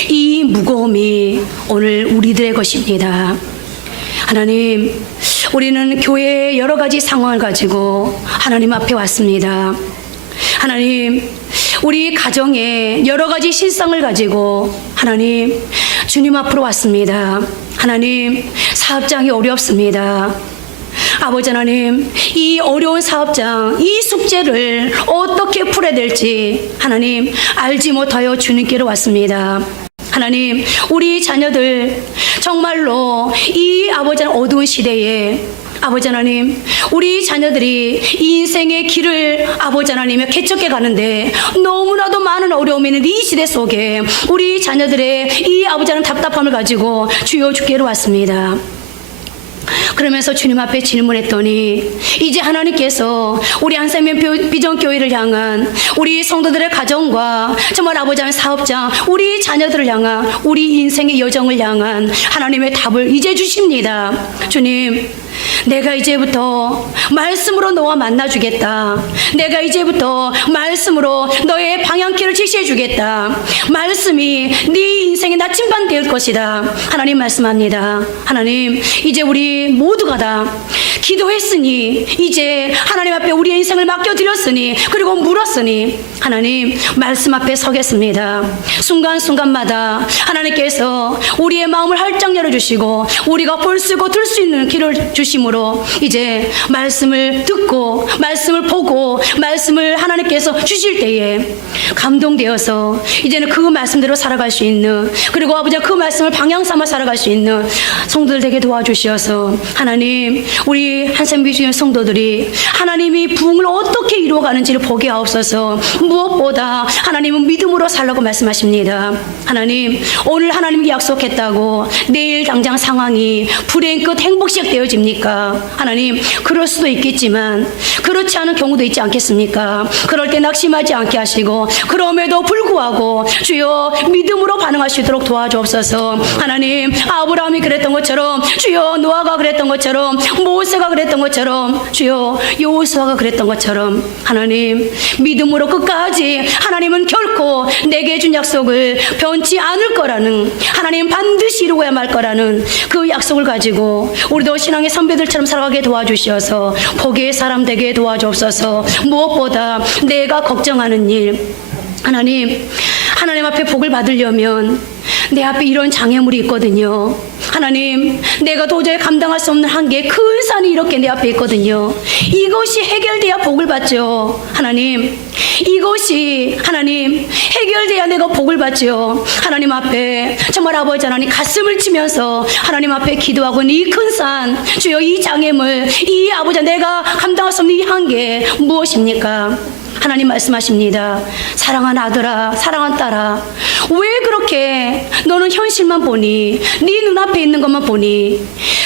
이 무거움이 오늘 우리들의 것입니다. 하나님, 우리는 교회의 여러 가지 상황을 가지고 하나님 앞에 왔습니다. 하나님, 우리 가정에 여러 가지 실상을 가지고 하나님, 주님 앞으로 왔습니다. 하나님, 사업장이 어렵습니다. 아버지 하나님, 이 어려운 사업장, 이 숙제를 어떻게 풀어야 될지 하나님 알지 못하여 주님께로 왔습니다. 하나님, 우리 자녀들 정말로 이 아버지 하나님 어두운 시대에 아버지 하나님, 우리 자녀들이 이 인생의 길을 아버지 하나님의 개척해 가는데 너무나도 많은 어려움이 있는 이 시대 속에 우리 자녀들의 이 아버지 하나님 답답함을 가지고 주여 주께로 왔습니다. 그러면서 주님 앞에 질문했더니 이제 하나님께서 우리 한샘의 비전교회를 향한 우리 성도들의 가정과 정말 아버지 하나님 사업장 우리 자녀들을 향한 우리 인생의 여정을 향한 하나님의 답을 이제 주십니다. 주님, 내가 이제부터 말씀으로 너와 만나주겠다. 내가 이제부터 말씀으로 너의 방향키를 제시해주겠다. 말씀이 네 인생의 나침반 될 것이다. 하나님 말씀합니다. 하나님, 이제 우리 모두가 다 기도했으니 이제 하나님 앞에 우리의 인생을 맡겨드렸으니 그리고 물었으니 하나님 말씀 앞에 서겠습니다. 순간순간마다 하나님께서 우리의 마음을 활짝 열어주시고 우리가 볼 수 있고 들 수 있는 길을 주심으로 이제 말씀을 듣고 말씀을 보고 말씀을 하나님께서 주실 때에 감동되어서 이제는 그 말씀대로 살아갈 수 있는 그리고 아버지가 그 말씀을 방향 삼아 살아갈 수 있는 성도들 되게 도와주셔서 하나님 우리 한샘비주의 성도들이 하나님이 부흥을 어떻게 이루어가는지를 보게 하옵소서. 무엇보다 하나님은 믿음으로 살라고 말씀하십니다. 하나님 오늘 하나님이 약속했다고 내일 당장 상황이 불행 끝 행복시작 되어집니까? 하나님 그럴 수도 있겠지만 그렇지 않은 경우도 있지 않겠습니까? 그럴 때 낙심하지 않게 하시고 그럼에도 불구하고 주여 믿음으로 반응할 수 있도록 도와주옵소서. 하나님 아브라함이 그랬던 것처럼 주여 노아가 그랬던 것처럼 모세가 그랬던 것처럼 주여 여호수아가 그랬던 것처럼 하나님 믿음으로 끝까지 하나님은 결코 내게 준 약속을 변치 않을 거라는 하나님 반드시 이루어야 말 거라는 그 약속을 가지고 우리도 신앙의 선배들처럼 살아가게 도와주셔서 복의 사람 되게 도와주옵소서. 무엇보다 내가 걱정하는 일 하나님 앞에 복을 받으려면 내 앞에 이런 장애물이 있거든요. 하나님 내가 도저히 감당할 수 없는 한계 큰 산이 이렇게 내 앞에 있거든요. 이것이 해결돼야 복을 받죠. 하나님 이것이 하나님 해결돼야 내가 복을 받죠. 하나님 앞에 정말 아버지 하나님 가슴을 치면서 하나님 앞에 기도하고 이 큰 산 주여 이 장애물 이 아버지 내가 감당할 수 없는 이 한계 무엇입니까? 하나님 말씀하십니다. 사랑하는 아들아 사랑하는 딸아 왜 그렇게 너는 현실만 보니 네 눈앞에 있는 것만 보니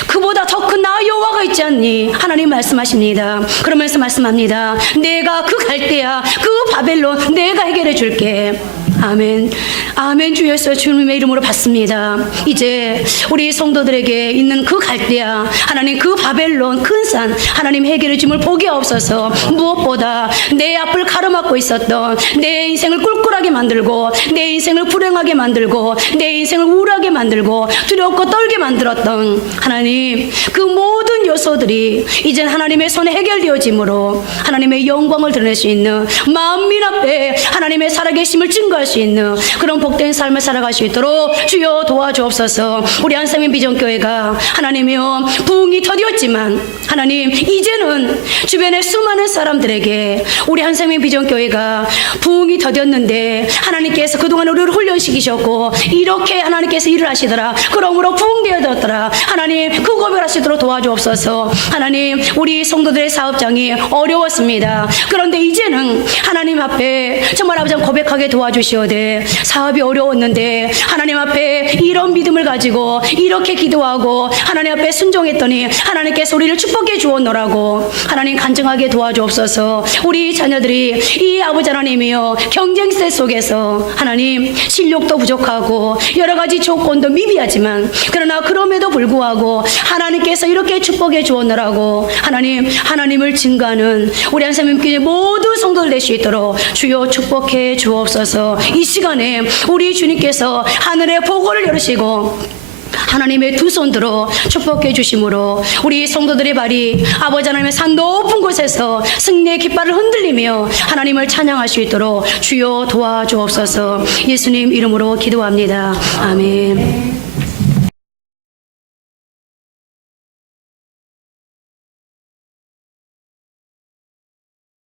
그보다 더 큰 나 여호와가 있지 않니? 하나님 말씀하십니다. 그러면서 말씀합니다. 내가 그 갈대야 그 바벨론 내가 해결해 줄게. 아멘. 아멘. 주 예수 주님의 이름으로 받습니다. 이제 우리 성도들에게 있는 그 갈대야 하나님 그 바벨론 큰 산 하나님 해결해 줌을 보게 없어서 무엇보다 내 앞을 가로막고 있었던 내 인생을 꿀꿀하게 만들고 내 인생을 불행하게 만들고 내 인생을 우울하게 만들고 두렵고 떨게 만들었던 하나님 그 모든 요소들이 이젠 하나님의 손에 해결되어짐으로 하나님의 영광을 드러낼 수 있는 만민 앞에 하나님의 살아계심을 증거할 수 있는 그런 복된 삶을 살아갈 수 있도록 주여 도와주옵소서. 우리 한샘인 비전교회가 하나님이여 부흥이 더디었지만 하나님 이제는 주변의 수많은 사람들에게 우리 한샘인 비전교회가 부흥이 더뎠는데 하나님께서 그동안 우리를 훈련시키셨고 이렇게 하나님께서 일을 하시더라 그러므로 부흥되어졌더라 하나님 그 고백할 수 있도록 도와주옵소서. 하나님 우리 성도들의 사업장이 어려웠습니다. 그런데 이제는 하나님 앞에 정말 아버지 고백하게 도와주시오되 사업이 어려웠는데 하나님 앞에 이런 믿음을 가지고 이렇게 기도하고 하나님 앞에 순종했더니 하나님께서 우리를 축복해 주었노라고 하나님 간증하게 도와주옵소서. 우리 자녀들이 이 아버지 하나님이여 경쟁세 속에서 하나님 실력도 부족하고 여러 가지 조건도 미비하지만 그러나 그럼에도 불구하고 하나님께서 이렇게 축복해 주었노라고 하나님을 증거하는 우리 한샘님께 모든 성도들 될 수 있도록 주여 축복해 주옵소서. 이 시간에 우리 주님께서 하늘의 보고를 열으시고 하나님의 두 손 들어 축복해 주심으로 우리 성도들의 발이 아버지 하나님의 산 높은 곳에서 승리의 깃발을 흔들리며 하나님을 찬양할 수 있도록 주여 도와주옵소서. 예수님 이름으로 기도합니다. 아멘.